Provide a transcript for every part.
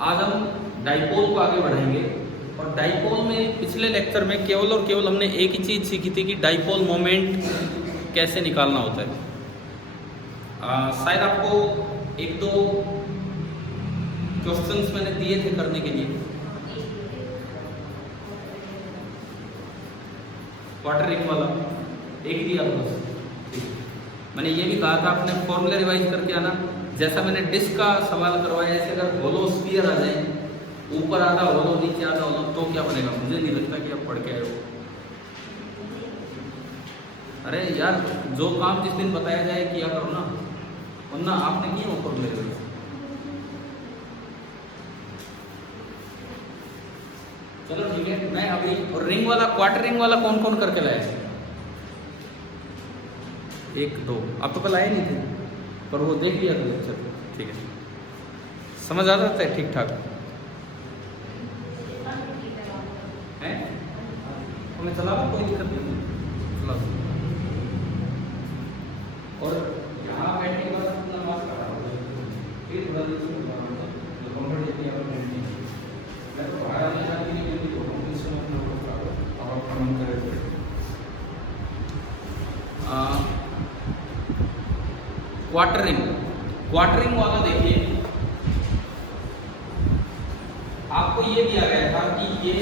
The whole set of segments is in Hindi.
आज हम डाइपोल को आगे बढ़ाएंगे। और डाइपोल में पिछले लेक्चर में केवल और केवल हमने एक ही चीज़ सीखी थी कि डाइपोल मोमेंट कैसे निकालना होता है। शायद आपको एक दो क्वेश्चंस मैंने दिए थे करने के लिए। क्वार्टर रिंग वाला एक दिया था बस। मैंने ये भी कहा था आपने फॉर्मूला रिवाइज करके आना। जैसा मैंने डिस्क का सवाल करवाया, ऐसे अगर होलो स्फीयर आ जाए, ऊपर आधा होलो नीचे आधा होलो, तो क्या बनेगा? मुझे नहीं लगता कि आप पढ़ के आए हो। अरे यार, जो काम जिस दिन बताया जाए किया करो ना, वरना आपने किया हो फॉर्मूला रिवाइज। चलो ठीक है, मैं अभी और रिंग वाला क्वार्टर रिंग वाला कौन कौन करके लाया? एक दो आप तो कल आए नहीं थे, पर वो देख लिया था लेक्चर। ठीक है, समझ आ जाता है ठीक ठाक है? हमें चला कोई दिक्कत नहीं चला। और यहाँ बैठने के बाद अपना मास्क करा फिर थोड़ा देर जो कंफर्ट देती है मैं तो बाहर आने जाती नहीं क्योंकि इस समय अपना अब आप मन करें। क्वार्टरिंग वाला देखिए, आपको ये दिया गया था कि ये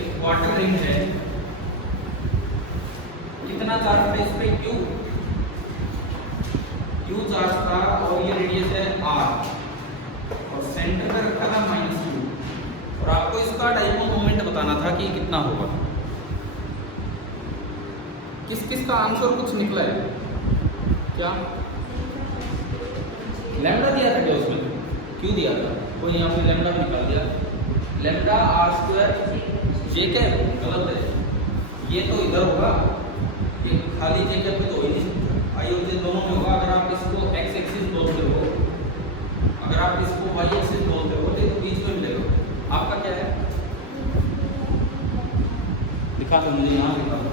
एक क्वार्टर रिंग है। कितना चार्ज था इस पे? क्यू चार्ज था और ये रेडियस है आर और सेंटर पे रखा था -q। और आपको इसका डाइपोल मोमेंट बताना था कि कितना होगा। किस किस का आंसर कुछ निकला है क्या? लैम्डा दिया था क्या उसमें? क्यों दिया था? कोई यहाँ पे लैम्डा निकाल दिया। Lambda R square J cap गलत है। ये तो इधर होगा, ये खाली जे कैप में तो हो ही नहीं सकता। आई और जे दोनों में होगा। अगर आप इसको एक्स एक्सिस बोलते हो, अगर आप इसको वाई एक्सिस बोलते हो, तो बीच में मिलेगा। आपका क्या है? दिखा दो मुझे, यहाँ दिखा दो।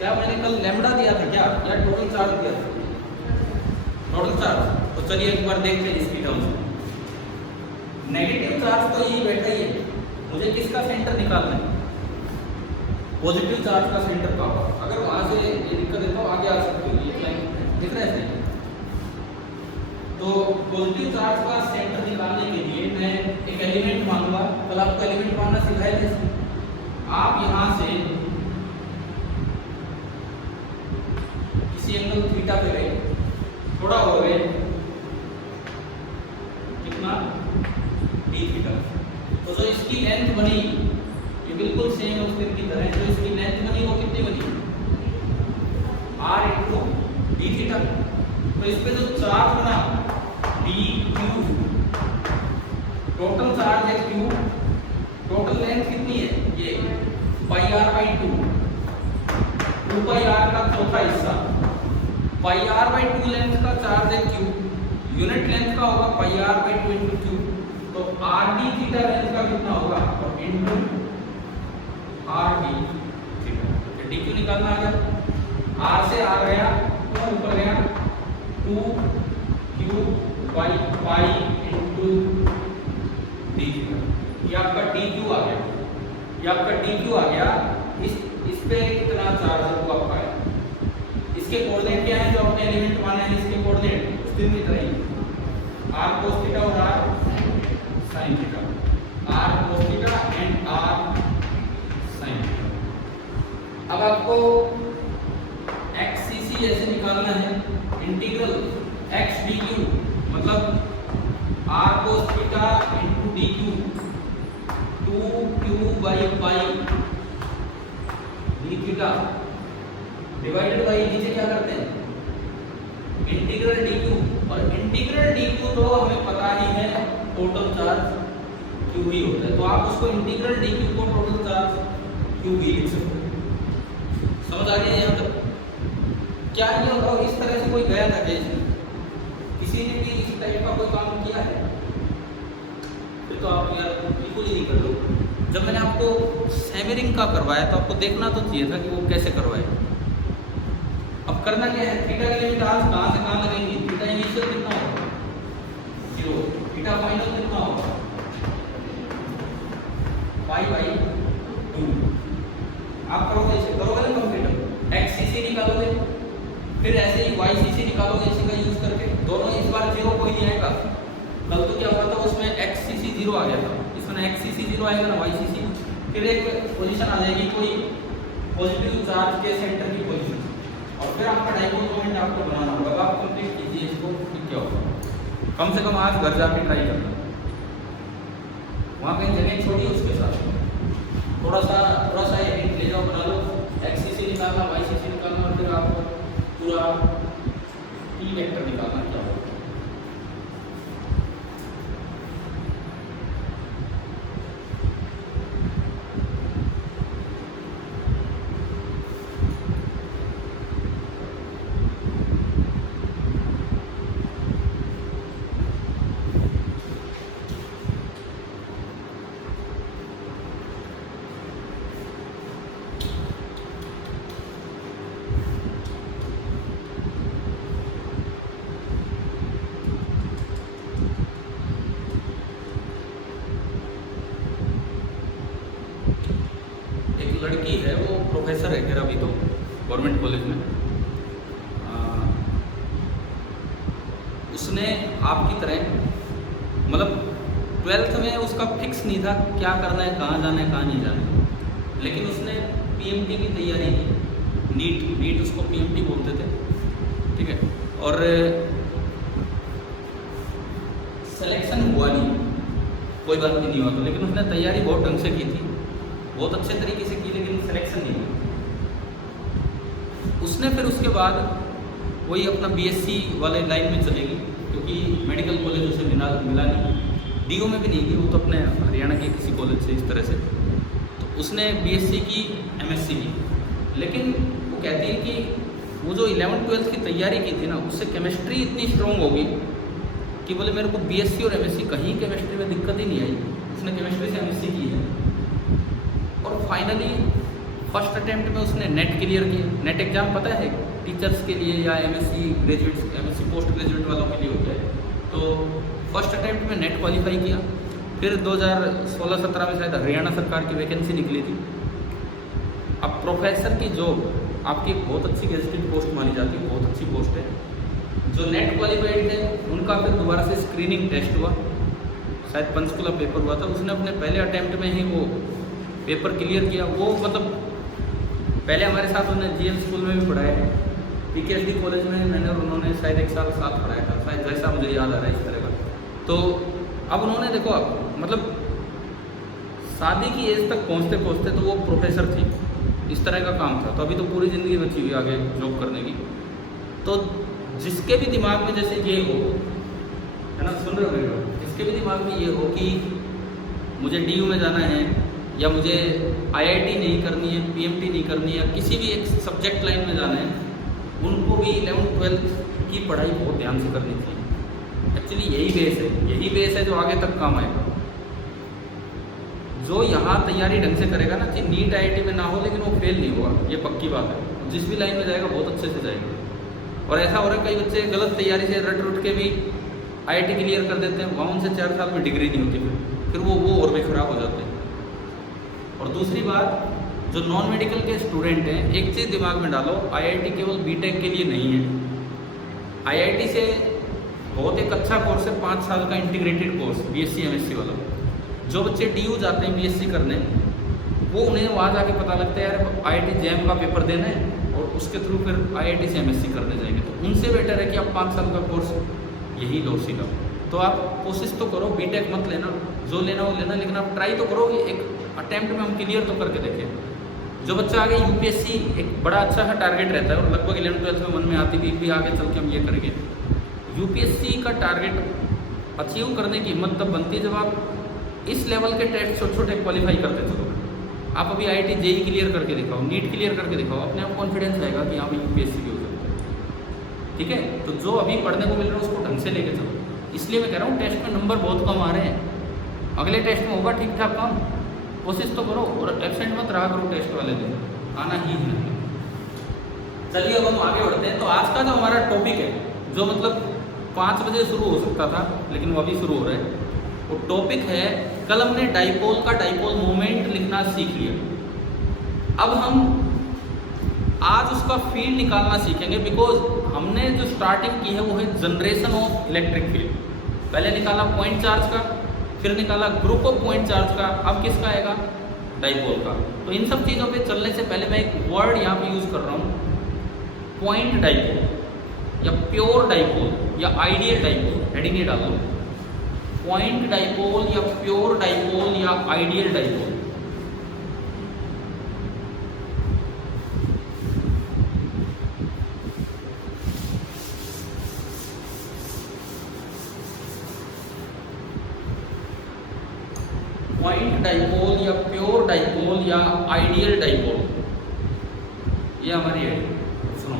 क्या मैंने कल लैम्डा दिया था क्या, या टोटल चार्ज दिया था? Total charge. तो चलिए एक बार देखते हैं इसकी टर्म्स में। नेगेटिव चार्ज तो यही बैठा ही है, मुझे किसका सेंटर निकालना है? पॉजिटिव चार्ज का सेंटर का होगा। अगर वहां से ये दिक्कत है तो आगे आ सकते हो। ये लाइन दिख रहा है? तो पॉजिटिव चार्ज का सेंटर निकालने के लिए मैं एक एलिमेंट मानूंगा। कल आपको एलिमेंट मानना सिखाया था। आप यहां से एंगल थीटा पे गए, थोड़ा हो गए, कितना? D theta. तो जो इसकी लेंथ बनी, ये बिल्कुल सेम है उसके की तरह। जो इसकी लेंथ बनी वो कितनी बनी? r into D theta. तो इस पे जो चार्ज बना डी क्यू, टोटल चार्ज है क्यू, टोटल लेंथ कितनी है? ये पाई आर बाई 2 पाई आर का चौथा हिस्सा। पाई आर बाई 2 लेंथ का चार्ज है क्यू, यूनिट लेंथ का होगा पाई आर बाई 2 इंटू क्यू। तो आर डी थीटा लेंथ का कितना होगा? और into R D theta. D Q निकालना आ गया। आर से आर गया, तो ऊपर गया 2 Q by pi into D theta. ये आपका डी क्यू आ गया। ये आपका डी क्यू आ गया। इस पे कितना चार्ज है वो आपका है। इसके कोऑर्डिनेट क्या है जो अपने एलिमेंट माने हैं? इसके कोऑर्डिनेट स्थिर की तरह ही r cos थीटा और r sin theta. r cos theta and r sin theta. अब आपको xcc जैसे निकालना है, इंटीग्रल x dq, मतलब r cos theta into dq 2q by pi d theta divided by नीचे क्या करते हैं? Integral dq। और इंटीग्रल dq तो हमें पता ही है टोटल चार्ज q ही होता है। तो आप उसको इंटीग्रल dq को टोटल चार्ज q भी लिख सकते हो। समझ आ गया यहाँ तक? क्या ये और इस तरह से कोई गया था क्या? किसी ने भी इस टाइप का कोई काम किया है? फिर तो आप यार बिल्कुल ही नहीं कर लो। जब मैंने आपको सेमी का करवाया तो आपको देखना तो चाहिए था कि वो कैसे करवाए। अब करना क्या है, थीटा की लिमिट आज कहाँ से कहाँ लगेंगी, थीटा इनिशियल कितना होगा 0, थीटा फाइनल कितना होगा पाई/2। आप करोगे इसे, करोगे ना कंप्लीट, XCC निकालोगे, फिर ऐसे ही YCC निकालोगे इसी का यूज करके, दोनों इस बार 0 कोई नहीं आएगा। कल तो क्या हुआ था, उसमें XCC 0 आ गया था, इसमें XCC 0 आएगा ना YCC, फिर एक पोजीशन आ जाएगी कोई पॉजिटिव चार्ज के सेंटर की पोजीशन, और फिर आपका डाइपोल मोमेंट आपको बनाना होगा। अब आप कंप्लीट कीजिए इसको, क्या होगा, कम से कम आज घर जाके ट्राई करना, वहाँ कहीं जगह छोड़ी उसके साथ थोड़ा सा एडिट ले जाओ, बना लो, XCC निकालना, YCC निकालना, और फिर आपको पूरा P वेक्टर निकालना क्या होगा। लड़की है, वो प्रोफेसर है मेरा अभी तो गवर्नमेंट कॉलेज में। उसने आपकी तरह मतलब 12th में उसका फिक्स नहीं था क्या करना है, कहाँ जाना है, कहाँ नहीं जाना है, लेकिन उसने PMT की तैयारी की, नीट उसको PMT बोलते थे, ठीक है, और सिलेक्शन हुआ नहीं, कोई बात नहीं हुआ तो, लेकिन उसने तैयारी बहुत ढंग से की थी, बहुत अच्छे तरीके से की, लेकिन सिलेक्शन नहीं हुआ। उसने फिर उसके बाद वही अपना BSc वाले लाइन में चलेगी, क्योंकि मेडिकल कॉलेज उसे मिला नहीं, DU में भी नहीं की, वो तो अपने हरियाणा के किसी कॉलेज से इस तरह से, तो उसने BSc की, MSc की, लेकिन वो कहती है कि वो जो 11th-12th की तैयारी की थी ना, उससे केमिस्ट्री इतनी स्ट्रॉन्ग होगी कि बोले मेरे को BSc और MSc कहीं केमिस्ट्री में दिक्कत ही नहीं आई। उसने केमिस्ट्री से MSc की है, और फाइनली फर्स्ट अटेम्प्ट में उसने नेट क्लियर किया। नेट एग्ज़ाम पता है टीचर्स के लिए या MSc graduates, MSc post graduate वालों के लिए होता है, तो फर्स्ट अटेम्प्ट में नेट क्वालिफाई किया। फिर 2016-17 में शायद हरियाणा सरकार की वैकेंसी निकली थी। अब प्रोफेसर की जॉब आपकी बहुत अच्छी गेजेटेड पोस्ट मानी जाती है, बहुत अच्छी पोस्ट है। जो नेट क्वालिफाइड थे उनका फिर दोबारा से स्क्रीनिंग टेस्ट हुआ, शायद पंचकुला पेपर हुआ था, उसने अपने पहले अटेम्प्ट में ही वो पेपर क्लियर किया। वो मतलब पहले हमारे साथ उन्होंने GM स्कूल में भी पढ़ाया है, PKSD कॉलेज में मैंने और उन्होंने शायद 1 साल साथ पढ़ाया था, शायद जैसा मुझे याद आ रहा है इस तरह का। तो अब उन्होंने देखो, अब मतलब शादी की एज तक पहुँचते पहुँचते तो वो प्रोफेसर थी, इस तरह का काम था, तो अभी तो पूरी ज़िंदगी बची हुई आगे जॉब करने की। तो जिसके भी दिमाग में जैसे ये हो, है ना, सुन रहे हो, जिसके भी दिमाग में ये हो कि मुझे DU में जाना है, या मुझे IIT नहीं करनी है, PMT नहीं करनी है, किसी भी एक सब्जेक्ट लाइन में जाना है, उनको भी 11th-12th की पढ़ाई बहुत ध्यान से करनी चाहिए। एक्चुअली यही बेस है जो आगे तक काम आएगा। जो यहाँ तैयारी ढंग से करेगा ना, कि नीट IIT में ना हो लेकिन वो फेल नहीं हुआ, ये पक्की बात है। जिस भी लाइन में जाएगा बहुत अच्छे से जाएगा। और ऐसा हो रहा है कई बच्चे गलत तैयारी से रट के भी IIT क्लियर कर देते हैं, वहाँ उनसे 4 साल में डिग्री नहीं होती, फिर वो और भी ख़राब हो जाते हैं। और दूसरी बात, जो नॉन मेडिकल के स्टूडेंट हैं, एक चीज़ दिमाग में डालो, IIT केवल BTech के लिए नहीं है। IIT से बहुत एक अच्छा कोर्स है, 5 साल का इंटीग्रेटेड कोर्स, BSc MSc वाला। जो बच्चे DU जाते हैं BSc करने, वो उन्हें वहाँ जाके पता लगता है यार IIT JAM का पेपर देना है, और उसके थ्रू फिर IIT से MSc करने जाएंगे। तो उनसे बेटर है कि आप 5 साल का कोर्स यही लो सीधा। तो आप कोशिश तो करो, BTech मत लेना, जो लेना वो लेना, लेकिन आप ट्राई तो करो कि एक अटेम्प्ट में हम क्लियर तो करके देखें। जो बच्चा आगे UPSC एक बड़ा अच्छा सा टारगेट रहता है, और लगभग 11th-12th में मन में आती भी आगे चल के हम ये करेंगे। UPSC का टारगेट अचीव करने की हिम्मत तब बनती है जब आप इस लेवल के टेस्ट छोटे छोटे क्वालिफाई करते चलो। आप अभी IIT JEE क्लियर करके दिखाओ, नीट क्लियर करके दिखाओ, अपने आप कॉन्फिडेंस आएगा कि हाँ भाई UPSC भी हो सकता है। ठीक है, तो जो अभी पढ़ने को मिल रहा है उसको ढंग से लेके चलो। इसलिए मैं कह रहा हूँ टेस्ट में नंबर बहुत कम आ रहे हैं, अगले टेस्ट में होगा ठीक ठाक काम। कोशिश तो करो और एब्सेंट मत रहा करो टेस्ट वाले दिन, आना ही है। चलिए अब हम आगे बढ़ते हैं। तो आज का जो हमारा टॉपिक है, जो मतलब 5 बजे शुरू हो सकता था लेकिन वो अभी शुरू हो रहा है, वो टॉपिक है, कल हमने डाइपोल का डाइपोल मोमेंट लिखना सीख लिया। अब हम आज उसका फील्ड निकालना सीखेंगे, बिकॉज हमने जो स्टार्टिंग की है वो है जनरेशन ऑफ इलेक्ट्रिक फील्ड। पहले निकाला पॉइंट चार्ज का, फिर निकाला ग्रुप ऑफ पॉइंट चार्ज का, अब किसका आएगा, डाइपोल का। तो इन सब चीज़ों पे चलने से पहले मैं एक वर्ड यहाँ पे यूज़ कर रहा हूँ, पॉइंट डाइपोल या प्योर डाइपोल या आइडियल डाइपोल, हेडिंग ये डाल दो, पॉइंट डाइपोल या प्योर डाइपोल या आइडियल डाइपोल। पॉइंट डाइपोल या प्योर डाइपोल या आइडियल डाइपोल, ये हमारी है। सुनो,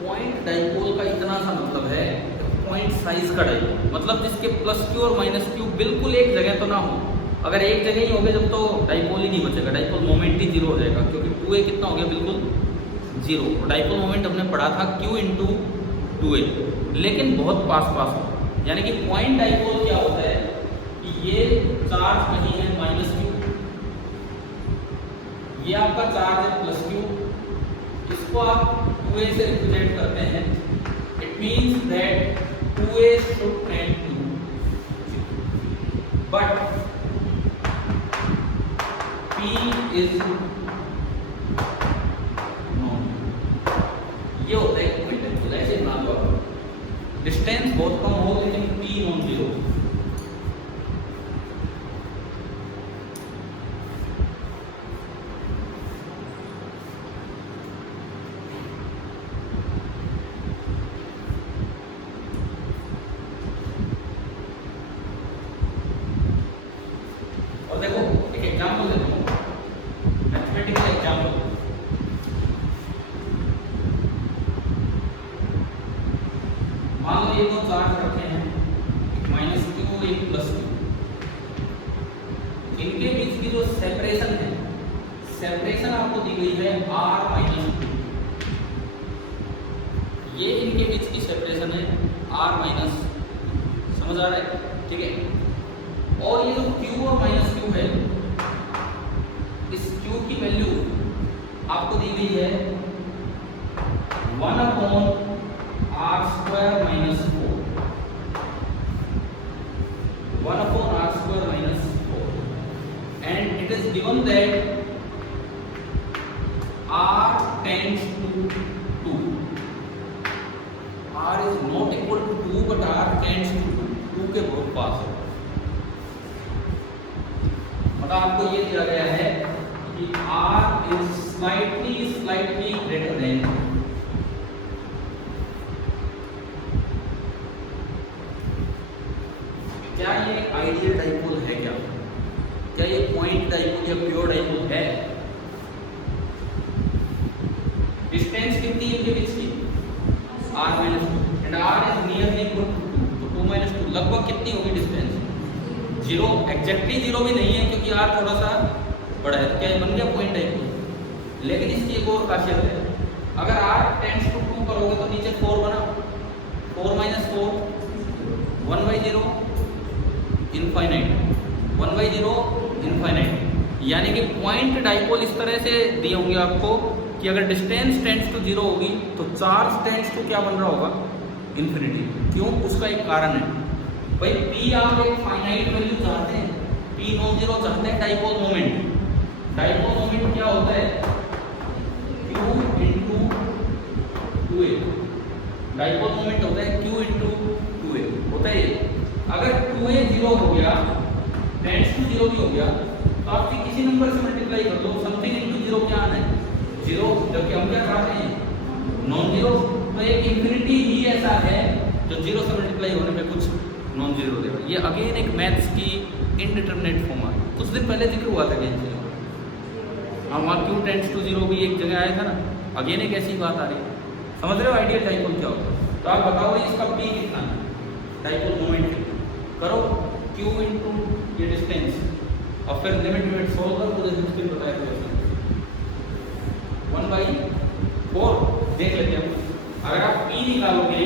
पॉइंट डाइपोल का इतना सा मतलब है, पॉइंट साइज का डाइपोल, मतलब जिसके प्लस क्यू और माइनस क्यू बिल्कुल एक जगह तो ना हो। अगर एक जगह ही हो गए जब, तो डाइपोल ही नहीं बचेगा, डाइपोल मोमेंट ही जीरो हो जाएगा, क्योंकि 2a कितना हो गया, बिल्कुल जीरो। डाइपोल मोमेंट हमने पढ़ा था q इंटू 2a, लेकिन बहुत पास पास हो। यानी कि पॉइंट डाइपोल क्या होता है कि ये चार्ज कहीं है माइनस क्यू, ये आपका चार्ज है प्लस क्यू, इसको आप 2a से रिप्रेजेंट करते हैं। It means that 2a should tend to, but p is known। ये होता है पॉइंट डाइपोल। ऐसे मान लो डिस्टेंस बहुत कम हो लेकिन p नॉन जीरो। और देखो एक एग्जांपल देता हूँ, मैथमेटिकल एग्जांपल। मान लो ये दो चार्ज रखे हैं, एक माइनस क्यू एक प्लस क्यू, इनके बीच की जो सेपरेशन है, सेपरेशन आपको दी गई है r माइनस क्यू। ये इनके बीच की सेपरेशन है r माइनस, समझ आ रहा है, ठीक है। और ये जो q और माइनस क्यू है, इस q की वैल्यू आपको दी गई है 1/r² minus 4, 1/r² minus 4, and it is given that r tends to 2। r is not equal to 2 but r tends to 2 के बहुत पास है। मतलब आपको ये दिया गया है कि r is slightly greater than, क्या ये आइडियल डाइपोल है, क्या ये पॉइंट डाइपोल या प्योर डाइपोल है? डिस्टेंस कितनी इनके बीच की, r minus 2, and r is nearly equal to 2, तो 2 माइनस 2 लगभग कितनी होगी डिस्टेंस, जीरो। एग्जैक्टली जीरो भी नहीं है क्योंकि r थोड़ा सा बड़ा है, तो क्या बन गया पॉइंट डाइपोल। लेकिन इसकी एक और खासियत है, अगर r टेंड्स टू 2 करोगे तो नीचे 4 बना, 4 माइनस 4 1/0 इनफाइनाइट, 1/0 इनफाइनाइट। यानी कि पॉइंट डाइपोल इस तरह से दिए होंगे आपको कि अगर डिस्टेंस टेंड्स टू 0 होगी तो चार्ज टेंड्स टू क्या बन रहा होगा, इन्फिनिटी। क्यों, उसका एक कारण है भाई, p आप एक फाइनाइट वैल्यू चाहते हैं, p नॉन जीरो चाहते हैं। डाइपोल मोमेंट, डाइपोल मोमेंट क्या होता है, q into 2a। Dipole moment होता है q इंटू 2a, होता है ये। अगर 2a 0 हो गया, टेंड्स टू 0 भी हो गया, तो आप किसी नंबर से मल्टीप्लाई कर दो, समथिंग इंटू 0 क्या आना है, 0। जबकि हम क्या चाहते हैं, नॉन जीरो। तो एक इन्फिनिटी ही ऐसा है जो 0 से मल्टीप्लाई होने पे कुछ नॉन जीरो देगा। ये अगेन एक मैथ्स की इनडिटरमिनेट फॉर्म है, कुछ दिन पहले जिक्र हुआ था कहीं से। हाँ, वहाँ q टेंड्स टू 0 भी एक जगह आया था ना, अगेन एक ऐसी बात आ रही है। समझ रहे हो आइडियल डाइपोल क्या होता है? तो आप बताओ इसका p कितना है, डाइपोल मोमेंट करो q इंटू ये डिस्टेंस और फिर लिमिट सोल्व कर, मुझे फिर बताया क्वेश्चन 1/4 देख लेते हैं। अगर आप P निकालोगे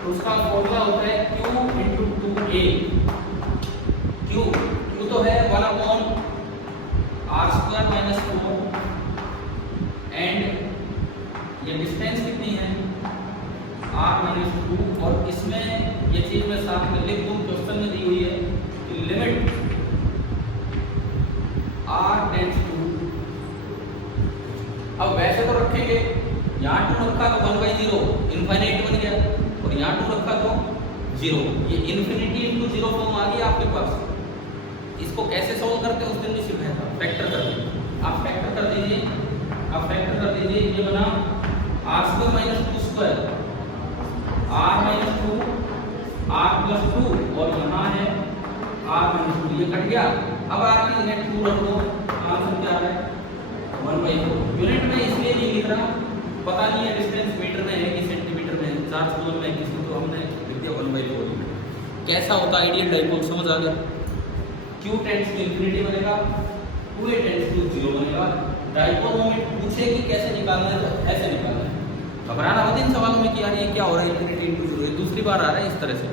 तो उसका फॉर्मूला होता है Q इंटू 2A। Q तो है 1/r² माइनस 4 एंड ये डिस्टेंस कितनी है r माइनस 2, और इसमें ये चीज मैं साथ में लिख दूं, क्वेश्चन में दी हुई है कि लिमिट r टेंड्स टू, अब वैसे तो रखेंगे, यहाँ 2 रखा तो 1/0 इनफाइनाइट बन गया, और यहाँ 2 रखा तो 0, ये इन्फिनिटी इंटू 0 फॉर्म आ गया आपके पास। इसको कैसे सॉल्व करते हैं उस दिन भी सिखाया था, फैक्टर कर दीजिए, आप फैक्टर कर दीजिए, ये बना r² minus 2² r minus 2 r plus 2, और यहाँ है r माइनस 2, ये कट गया। अब r की यूनिट 2 रख दो, आंसर क्या आ रहा है 1/4। यूनिट में इसलिए नहीं लिख रहा, पता नहीं है डिस्टेंस मीटर में है कि सेंटीमीटर में है, चार्ज कूलम में किसी, तो हमने लिख दिया 1/4। कैसा होता आइडियल डाइपोल समझ आ गया। Q टेंड्स टू इंफिनिटी बनेगा, 2A टेंड्स टू 0 बनेगा। डाइपोल मोमेंट पूछे कि कैसे निकालना है तो ऐसे निकालना है। घबराना मत इन सवालों में कि यार ये क्या हो रहा है, इंफिनिटी इंटू 0, ये दूसरी बार आ रहा है इस तरह से,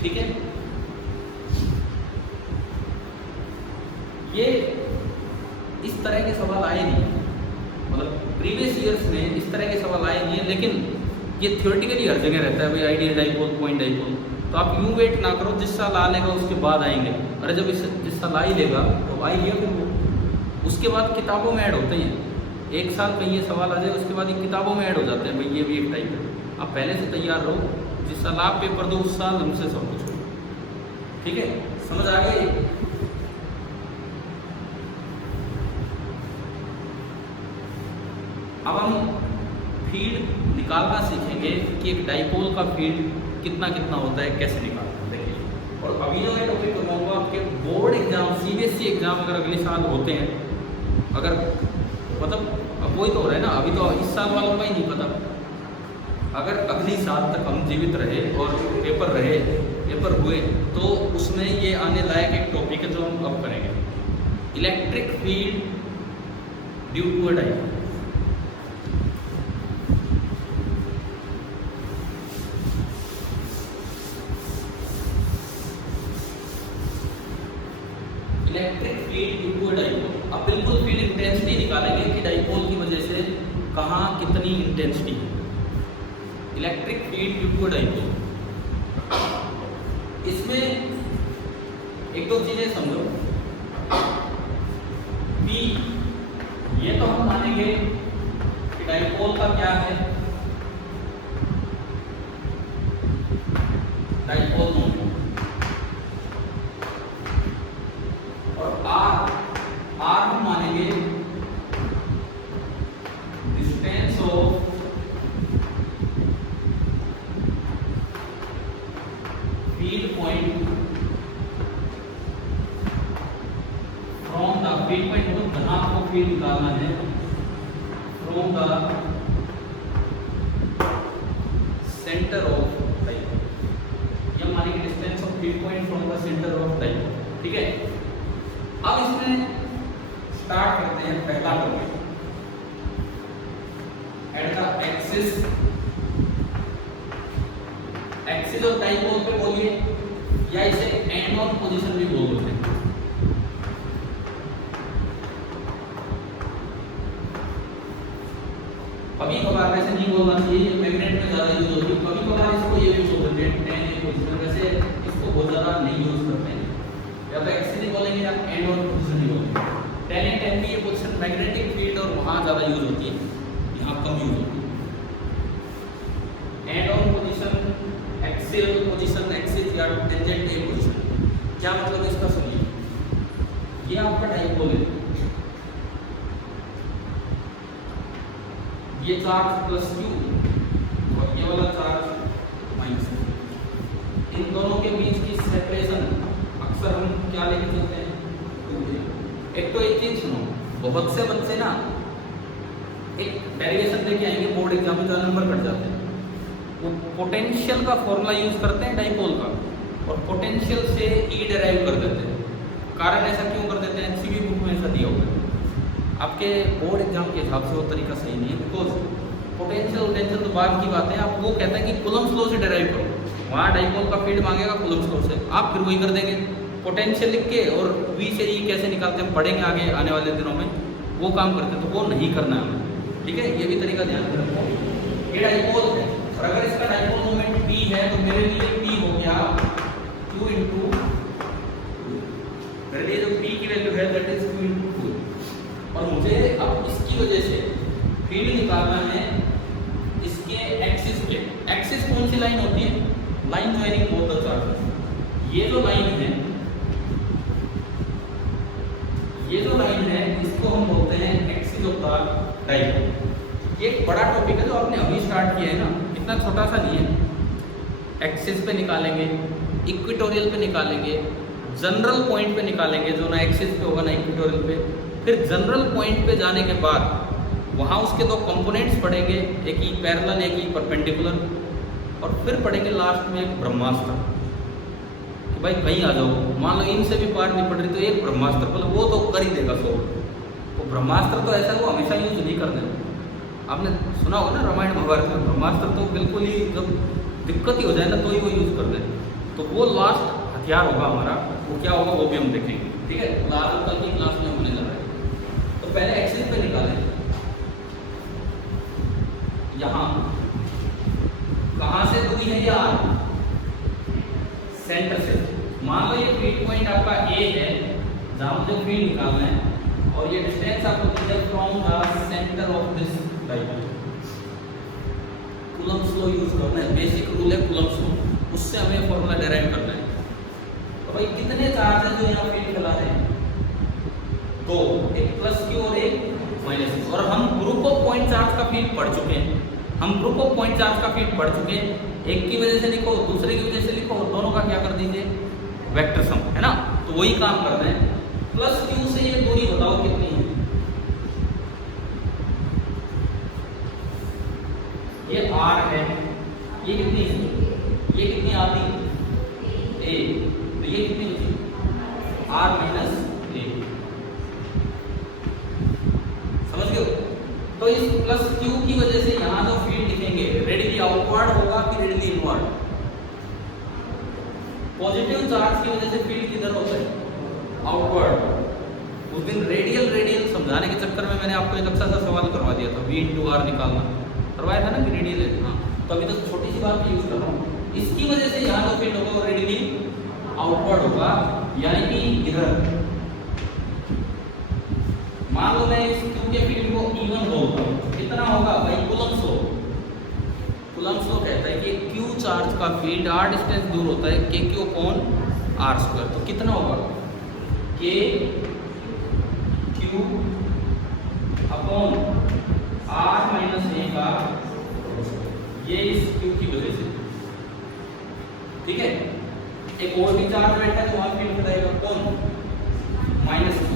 ठीक है। ये इस तरह के सवाल आए नहीं, मतलब प्रीवियस ईयर्स में इस तरह के सवाल आए नहीं है, लेकिन ये थ्योरेटिकली हर जगह रहता है भाई, आइडियल डाइपोल, पॉइंट डाइपोल। तो आप यूं वेट ना करो, जिस साल आ लेगा उसके बाद आएंगे। अरे जब जिस साल आ ही लेगा तो आई है, फिर वो उसके बाद किताबों में ऐड होते हैं। एक साल कहीं ये सवाल आ जाए, उसके बाद ये किताबों में ऐड हो जाते हैं भाई, ये भी एक टाइप है। आप पहले से तैयार रहो, जिस साल आप पेपर दो उस साल हमसे सब कुछ, ठीक है। समझ आ गई। अब हम फील्ड निकालना सीखेंगे कि एक डाइपोल का फील्ड कितना कितना होता है, कैसे निकालना है, देखिए। और अभी जो मैं टॉपिक करवाऊंगा, आपके बोर्ड एग्जाम, CBSE एग्जाम अगर अगले साल होते हैं, अगर मतलब अब वही तो हो रहा है ना, अभी तो इस साल वालों का ही नहीं पता। अगर अगली साल तक हम जीवित रहे और पेपर हुए तो उसमें ये आने लायक एक टॉपिक है जो हम अब करेंगे, electric field due to a dipole. Electric field due to a dipole. अब बिल्कुल फील्ड इंटेंसिटी निकालेंगे कि डाइपोल की वजह से कहाँ कितनी इंटेंसिटी है। Electric field due to a dipole, इसमें एक दो चीजें समझो। P, ये तो हम मानेंगे कि डाइपोल का क्या है, डाइपोल मोमेंट। और R हम मानेंगे distance of field point from the field point, मतलब जहां आपको फील्ड निकालना है, from the centre of dipole. यह मानेंगे distance of field point from the centre of dipole, ठीक है। अब इसमें स्टार्ट करते हैं पहला topic, at the axis. Axis of dipole पे बोलिए, या इसे एंड ऑन पोजीशन भी बोल देते हैं। कभी कभार वैसे नहीं बोलना चाहिए, ये मैग्नेट में ज्यादा यूज होती है। कभी कभार इसको ये यूज होते हैं टेन इन पोजीशन, वैसे इसको बहुत ज्यादा नहीं यूज करते हैं। या तो एक्सिस नहीं बोलेंगे या एंड ऑन पोजीशन नहीं बोलेंगे। 10 इन 10 की ये पोजीशन मैग्नेटिक फील्ड और वहां ज्यादा यूज होती है, यहाँ कम यूज होती है। And on position, axial position, axis या टेंजेंट ए पोजीशन, क्या मतलब इसका सुनिए। ये आपका डाइपोल है, ये चार्ज प्लस Q और ये वाला चार्ज माइनस Q। इन दोनों के बीच की सेपरेशन अक्सर हम क्या लेके चलते हैं, 2A। एक तो एक चीज सुनो, बहुत से बच्चे ना एक डेरिवेशन लेके आएंगे बोर्ड एग्जाम में, ज्यादा नंबर कट जाते हैं। वो पोटेंशियल का फॉर्मूला यूज करते हैं डाइपोल का, और पोटेंशियल से E डिराइव कर देते हैं। कारण ऐसा क्यों कर देते हैं, सीवी बुक में ऐसा दिया हुआ है। आपके बोर्ड एग्जाम के हिसाब से वो तरीका सही नहीं है, बिकॉज पोटेंशियल पोटेंशियल तो बाद की बात है। आप वो कहते हैं कि कूलम्ब्स लॉ से डिराइव करो, वहाँ डाइपोल का फील्ड मांगेगा कूलम्ब्स लॉ से, आप फिर वही कर देंगे। पोटेंशियल लिख के और वी से ई कैसे निकालते हैं पढ़ेंगे आगे आने वाले दिनों में, वो काम करते हैं, तो वो नहीं करना है हमें, ठीक है। ये भी तरीका ध्यान में रखो। ये डाइपोल है और अगर इसका डाइपोल मोमेंट P है तो मेरे लिए P हो गया 2 इंटू, मेरे लिए जो P की वैल्यू है दैट इज 2 इंटू 2। और मुझे अब इसकी वजह से फील्ड निकालना है इसके एक्सिस पे। एक्सिस कौन सी लाइन होती है, line joining both the charges. ये जो लाइन है, ये जो लाइन है इसको हम बोलते हैं एक्सिस ऑफ द डाइपोल। ये एक बड़ा टॉपिक है जो आपने अभी स्टार्ट किया है ना, इतना छोटा सा नहीं है। एक्सिस पे निकालेंगे, इक्वेटोरियल पे निकालेंगे, जनरल पॉइंट पे निकालेंगे, जो ना एक्सिस पे होगा ना इक्वेटोरियल पे। फिर जनरल पॉइंट पे जाने के बाद वहाँ उसके दो कंपोनेंट्स पढ़ेंगे, एक ही पैरेलल एक ही परपेंडिकुलर, और फिर पढ़ेंगे लास्ट में एक ब्रह्मास्त्र। कि भाई कहीं आ जाओ, मान लो इनसे भी पार नहीं पड़ रही तो एक ब्रह्मास्त्र, मतलब वो तो कर ही देगा सोल्व। तो ब्रह्मास्त्र तो ऐसा वो हमेशा यूज नहीं करते। आपने सुना होगा ना रामायण महाभारत में, ब्रह्मास्त्र तो बिल्कुल ही जब दिक्कत ही हो जाए ना तो ही वो यूज कर दें। तो वो लास्ट हथियार होगा हमारा, वो क्या होगा वो भी हम देखेंगे, ठीक है। लास्ट कल की क्लास में होने जा रहा है। तो पहले एक्सिस पे निकालें, यहाँ कहाँ से दूरी है यार, सेंटर से। मान लो ये फील्ड पॉइंट आपका ए है जहाँ मुझे फील्ड निकालना है, और ये डिस्टेंस आपको दिया from the centre of this dipole. Coulomb's law use करना है, बेसिक रूल है कूलम्ब्स लॉ, उससे हमें फॉर्मूला डिराइव करना है। तो भाई कितने चार्ज है जो यहाँ फील्ड चला रहे हैं, दो, एक प्लस क्यू और एक माइनस क्यू। और हम ग्रुप ऑफ पॉइंट चार्ज का फील्ड पढ़ चुके हैं, हम ग्रुप ऑफ पॉइंट चार्ज का फील्ड पढ़ चुके हैं। एक की वजह से लिखो, दूसरे की वजह से लिखो, और दोनों का क्या कर दीजिए वेक्टर सम, है ना। तो वही काम कर रहे हैं। प्लस क्यू से ये दूरी बताओ कितनी है, ये r है, ये कितनी है, ये कितनी आती a, तो ये कितनी होती r माइनस a, समझ गए। तो इस प्लस q की वजह से यहाँ जो फील्ड लिखेंगे रेडियली आउटवर्ड होगा कि रेडियली इनवर्ड। पॉजिटिव चार्ज की वजह से फील्ड किधर होता है, आउटवर्ड। उस दिन रेडियल समझाने के चक्कर में मैंने आपको एक अच्छा सा सवाल करवा दिया था, v इंटू आर निकालना करवाया था ना कि रेडियल है। हाँ, तो अभी तो छोटी सी बात यूज कर रहा हूँ। इसकी वजह से यहाँ जो फील्ड होगा वो रेडियली आउटवर्ड होगा, यानी कि इधर। मान लो मैं इस q के फील्ड को E1 बोलता हूँ, कितना होगा भाई, कूलम्ब्स लॉ। कूलम्ब्स लॉ कहता है कि q चार्ज का फील्ड r डिस्टेंस दूर होता है kq अपॉन r स्क्वायर। तो कितना होगा, k q upon r minus a का, ये इस q की वजह से, ठीक है। एक और भी चार्ज बैठा है तो वहां फील्ड बताएगा कौन, माइनस q।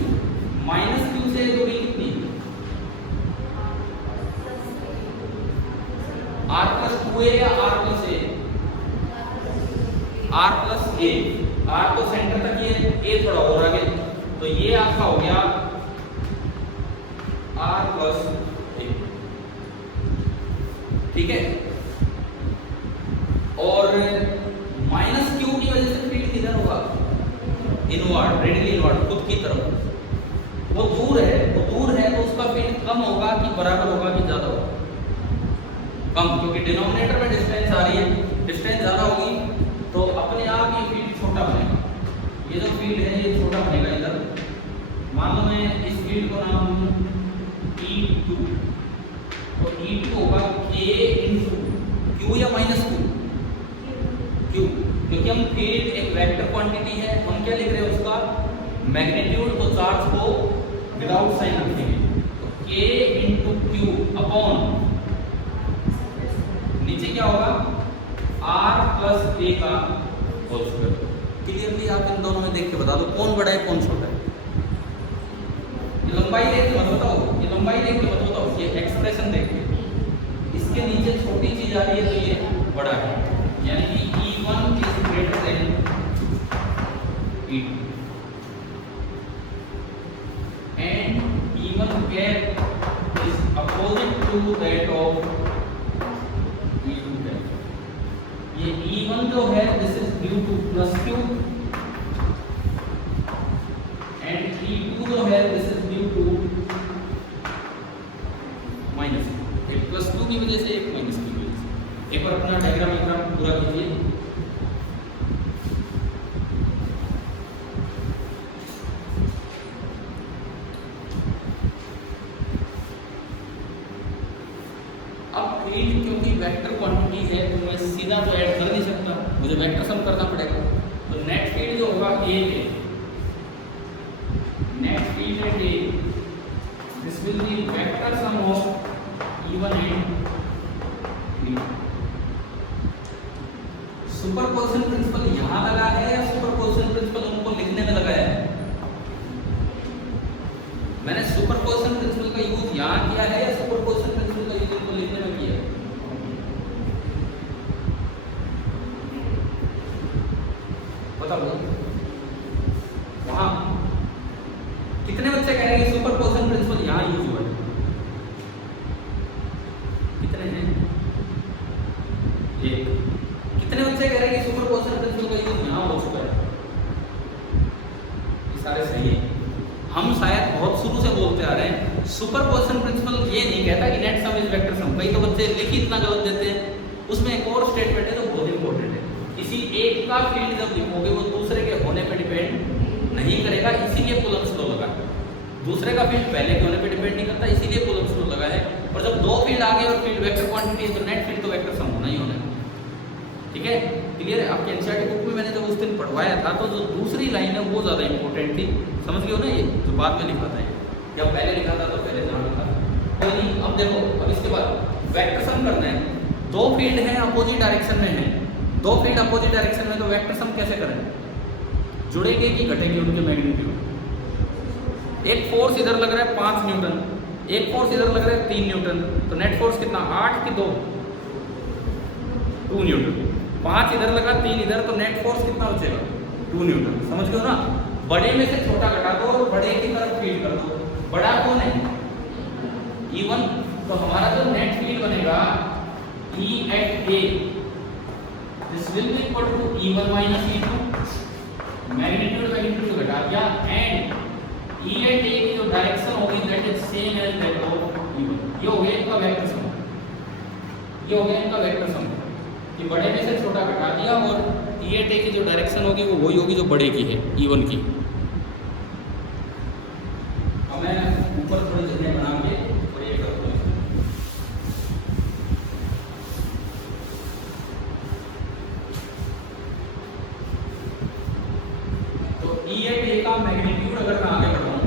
माइनस q से दूरी कितनी, r प्लस 2a या r plus a, r plus a। r तो सेंटर तक ये a थोड़ा और आगे, तो ये आपका हो गया r प्लस a, ठीक है। और माइनस q की वजह से फील्ड किधर होगा, इनवर्ड, रेडियली इनवर्ड, खुद की तरफ। वो दूर है तो उसका फील्ड कम होगा कि बराबर होगा कि ज्यादा होगा, कम, क्योंकि डिनोमिनेटर में डिस्टेंस आ रही है। डिस्टेंस ज्यादा होगी तो अपने आप ये फील्ड छोटा बनेगा। ये जो फील्ड है ये छोटा बनेगा इधर। मान लो मैं इस फील्ड को नाम दूं E2, तो E2 होगा k इंटू q या माइनस q, क्योंकि हम फील्ड एक वेक्टर क्वांटिटी है, हम क्या लिख रहे हैं उसका मैग्नीट्यूड, तो चार्ज को विदाउट साइन रखेंगे। तो k इंटू क्यू अपॉन, नीचे क्या होगा, r प्लस a का होल स्क्वायर। क्लियरली आप इन दोनों में देख के बता दो कौन बड़ा है कौन छोटा है। ये लंबाई देख के मत बताओ, ये लंबाई देख के मत बताओ, ये एक्सप्रेशन देख के। इसके नीचे छोटी चीज आ रही है तो ये बड़ा है, यानी कि E1 is greater than E2। E1 cap is opposite to that of E2 cap. ये E1 जो है this is due to plus Q and E2 जो है this is due to minus Q. एक plus Q की वजह से एक minus Q की वजह से। एक बार अपना डायग्राम पूरा कीजिए। क्योंकि वेक्टर क्वांटिटी है तो मैं सीधा तो ऐड कर नहीं सकता, मुझे वेक्टर सम करना पड़ेगा। तो नेट फील्ड जो होगा ए है, net field at A this will be vector sum of E1 and E2। Superposition principle यहां लगा है या सुपरपोजिशन प्रिंसिपल उनको लिखने में लगाया है? मैंने सुपरपोजिशन प्रिंसिपल का यूज यहां किया है या सुपरपोजिशन प्रिंसिपल का यूज उनको लिखने में किया है? बताओ। वहां कितने बच्चे कह रहे हैं सुपरपोजिशन प्रिंसिपल यहां यूज हुआ है? कितने हैं? एक। कितने बच्चे कह रहे हैं कि सुपरपोजिशन प्रिंसिपल का यूज यहां हो चुका है? ये सारे सही है। हम शायद बहुत शुरू से बोलते आ रहे हैं सुपरपोजिशन प्रिंसिपल ये नहीं कहता कि net some is vector sum. कई तो बच्चे लिख ही इतना गलत देते हैं। उसमें एक और स्टेटमेंट है जो बहुत इंपॉर्टेंट है, किसी एक का फील्ड जब लिखोगे वो दूसरे के होने पे डिपेंड नहीं करेगा, इसीलिए कूलम्ब्स लॉ लगा है। दूसरे का फील्ड पहले के होने पे डिपेंड नहीं करता, इसीलिए कूलम्ब्स लॉ लगा है। और जब दो फील्ड आगे और फील्ड वेक्टर क्वांटिटी है तो नेट फील्ड तो वेक्टर सम होना ही होना है। ठीक है, क्लियर है? आपके एनसीईआरटी बुक में मैंने जब उस दिन पढ़वाया था तो जो दूसरी लाइन है वो ज़्यादा इंपॉर्टेंट थी। समझ गए हो ना? ये जो बाद में लिखा था, जब पहले लिखा था तो पहले ध्यान रखा था। तो नहीं, अब देखो, अब इसके बाद वेक्टर सम करना है। दो फील्ड हैं अपोजिट डायरेक्शन में है, दो फील्ड अपोजिट डायरेक्शन में, तो वेक्टर सम कैसे करें? जुड़ेंगे कि घटेंगे उनके मैग्नीट्यूड? एक फोर्स इधर लग रहा है 5 न्यूटन, एक फोर्स इधर लग रहा है 3 न्यूटन, तो नेट फोर्स कितना? 8 की 2 न्यूटन। 5 इधर लगा 3 इधर, तो नेट फोर्स कितना बचेगा? 2 न्यूटन। समझ गए हो ना? बड़े में से छोटा घटा दो और बड़े की तरफ फीड कर दो। बड़ा कौन है? E1। तो हमारा जो नेट फील्ड बनेगा E at A this will be equal to E1 minus E2। Magnitude घटा दिया एंड E at A की जो डायरेक्शन होगी that is same as that of E1। ये हो गया इनका वेक्टर सम, ये हो गया इनका वेक्टर सम। ये बड़े में से छोटा घटा दिया और E at A की जो डायरेक्शन होगी वो वही होगी जो बड़े की है, E1 की। अब मैं ऊपर थोड़ी जगह बना के और ये करता हूँ। तो E at A का मैग्नीट्यूड अगर मैं आगे बढ़ाऊं,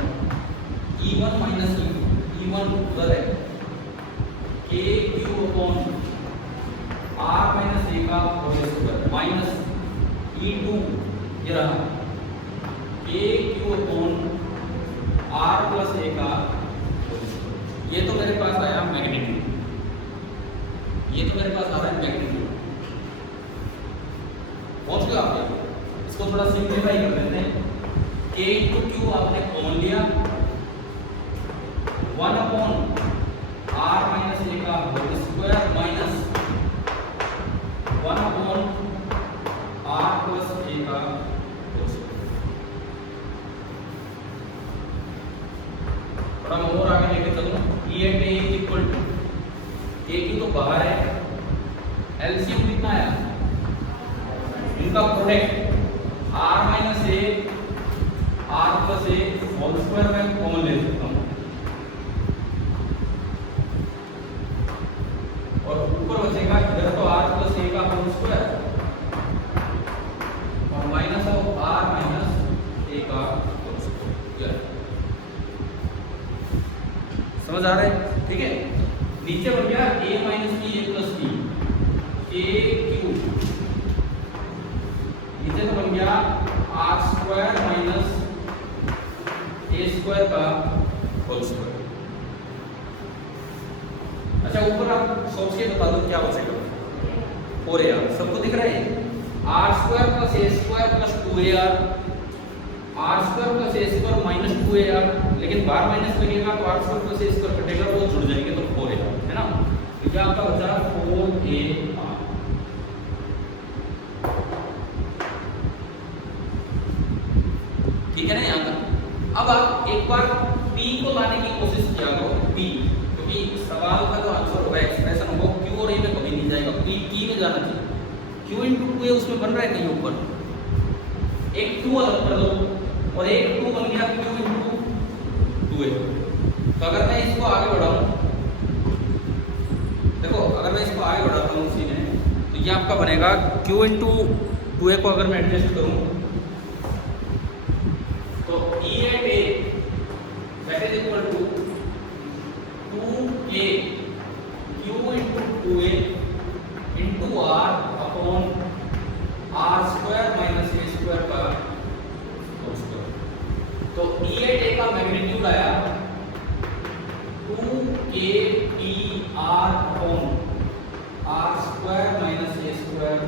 E1 माइनस E1 उधर है K Q upon R minus A का होल स्क्वायर माइनस E2 ये रहा K Q upon R plus A का होल स्क्वायर। ये तो मेरे पास आया मैग्नीट्यूड, ये तो मेरे पास आ रहा है मैग्नीट्यूड। पहुंच गए आप? इसको थोड़ा सिंप्लीफाई कर देते हैं। K इंटू Q आपने कॉमन लिया, 1 अपॉन R माइनस A का whole square minus 1 upon R plus A का होल स्क्वायर। थोड़ा मैं और आगे लेके चलूं। E at A is equal to K की तो बाहर है, एलसीएम कितना आया? इनका product R minus A R plus A whole square में कॉमन ले सकता हूँ और ऊपर बचेगा इधर तो R प्लस A का होल स्क्वायर और minus of R minus A का होल स्क्वायर। समझ आ रहा है? ठीक है, नीचे बन गया A minus B A plus B K Q, नीचे तो बन गया R square minus A square का होल स्क्वायर। अच्छा, ऊपर आप सोच के बता दो क्या बचेगा? 4AR। सबको दिख रहा है? R square plus A square plus 2AR, R square plus A square minus 2ar, लेकिन बार माइनस लगेगा तो आर स्क्वायर प्लस ए स्क्वायर कटेगा, वो जुड़ जाएंगे तो 4ar है ना। तो क्या आपका बचा 4ar। ठीक है ना यहाँ तक। अब आप एक बार p को लाने की कोशिश किया करो, p, क्योंकि सवाल का जो आंसर होगा एक्सप्रेशन होगा q और a में कभी नहीं जाएगा, p में जाना चाहिए। q इंटू 2a उसमें बन रहा है कहीं ऊपर, एक 2 अलग कर दो और एक 2 बन गया q इंटू 2a। तो अगर मैं इसको आगे बढ़ाऊं, देखो अगर मैं इसको आगे बढ़ाता हूँ उसी में, तो ये आपका बनेगा q इंटू 2a को अगर मैं एडजस्ट करूं तो e at a that is equal to 2a q into 2a into r upon r square minus a square का होल स्क्वायर। तो e एट a का मैग्नीट्यूड आया 2a p r upon r square minus a square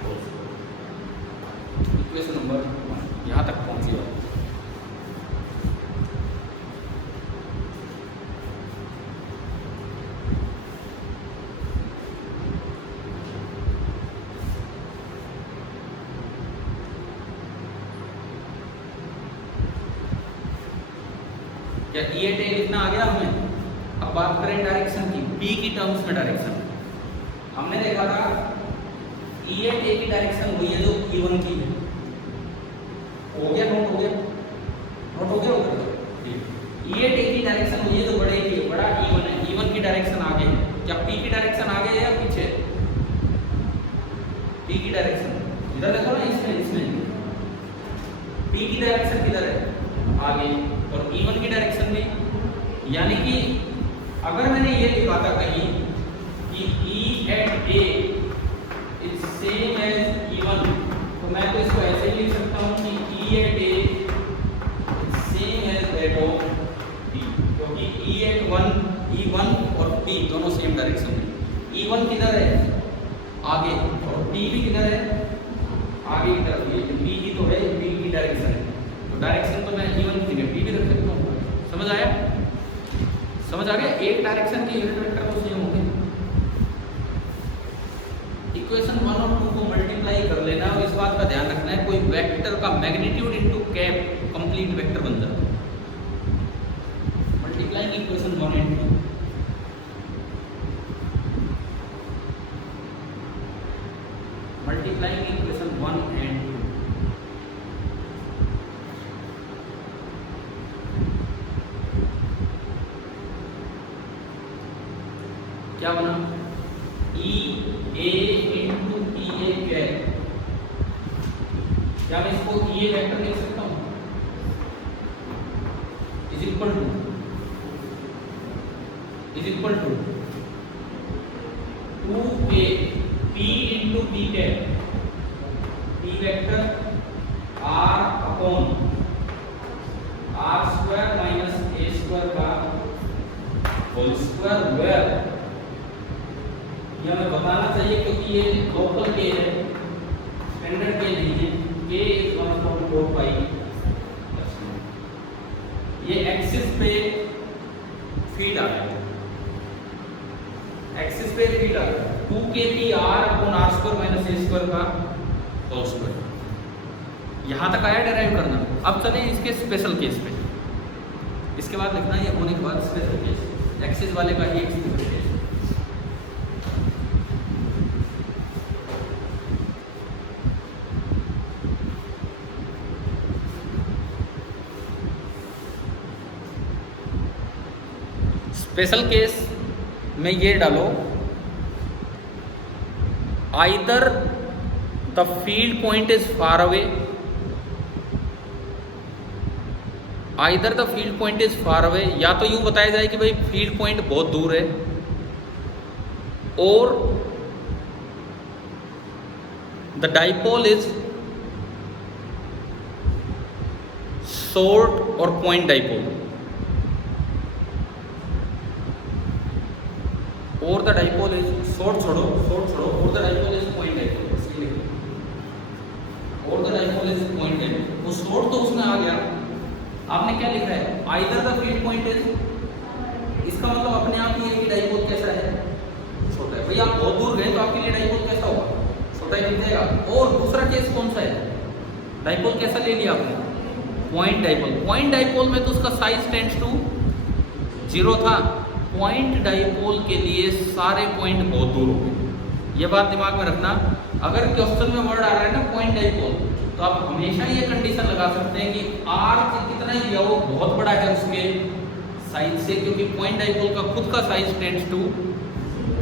whole square. Equation number 1 यहाँ तक पहुँची हो। क्या e एट a लिखना आ गया हमें। अब बात करें डायरेक्शन की, p की टर्म्स में डायरेक्शन। हमने देखा था e एट a की डायरेक्शन वही है जो e1 की है। हो गया, नोट हो गया, नोट हो गया होगा। e एट a की डायरेक्शन वही है जो बड़े की है, बड़ा e1 है, e1 की डायरेक्शन आगे है। क्या p की डायरेक्शन आगे है या पीछे? p की डायरेक्शन इधर देखो ना, इसमें p की डायरेक्शन किधर है? आगे। और e1 की डायरेक्शन में, यानी कि अगर मैंने ये लिखा था कहीं कि e at a is same as e1, तो मैं तो इसको ऐसे ही लिख सकता हूँ कि e at a is same as that of p, क्योंकि e1 और p दोनों सेम डायरेक्शन में। e1 किधर है? आगे, और p भी किधर है? आगे की तरफ। ये p की तो है, p की डायरेक्शन है, तो डायरेक्शन तो मैं e1 की जगह p भी रख सकता हूँ। समझ आया? समझ आ गया? एक डायरेक्शन के यूनिट वेक्टर तो सेम होंगे। इक्वेशन 1 और 2 को मल्टीप्लाई कर लेना और इस बात का ध्यान रखना है कोई वेक्टर का magnitude into cap complete vector बन जाता है। Multiplying equation 1 and 2, multiplying equation 1 and 2। क्या बना? e a into p a cap. क्या मैं इसको e a वेक्टर लिख सकता हूँ? Is equal to 2a p into p cap, p vector r upon r square minus a square का होल स्क्वायर, वेयर यह हमें बताना चाहिए क्योंकि ये लोकल के है, स्टैंडर्ड के नहीं है। k is 1/4 pi. ये एक्सिस पे फीड आ रहा है, एक्सिस पे फीड आ रहा है 2kpr upon r square minus a square का होल स्क्वायर। यहाँ तक आया डेराइव करना। अब चलें इसके स्पेशल केस पे, इसके बाद लिखना ये होने के बाद स्पेशल केस, एक्सिस वाले का ही एक स्पेशल केस। स्पेशल केस में ये डालो, either the field point is far away, either the field point is far away, या तो यूं बताया जाए कि भाई फील्ड पॉइंट बहुत दूर है, और द डाइपोल इज शॉर्ट और पॉइंट डाइपोल, और द डाइपोल इज शॉर्ट छोड़ो, और the dipole is point dipole, और the dipole is point dipole. वो सोर्ट तो उसमें आ गया। आपने क्या लिखा है, either the field point is, इसका मतलब अपने आप ही है कि डाइपोल कैसा है, छोटा है। भैया आप बहुत दूर गए तो आपके लिए डाइपोल कैसा होगा, छोटा ही दिख जाएगा। और दूसरा केस कौन सा है, डाइपोल कैसा ले लिया आपने, पॉइंट डाइपोल। पॉइंट डाइपोल में तो उसका साइज टेंड्स टू 0 था। पॉइंट डाइपोल के लिए सारे पॉइंट बहुत दूर हो गए। ये बात दिमाग में रखना। अगर क्वेश्चन में वर्ड आ रहा है ना पॉइंट डाइपोल, तो आप हमेशा ये कंडीशन लगा सकते हैं कि आर कितना ही दिया वो बहुत बड़ा है उसके साइज से, क्योंकि पॉइंट डाइपोल का खुद का साइज टेंड्स टू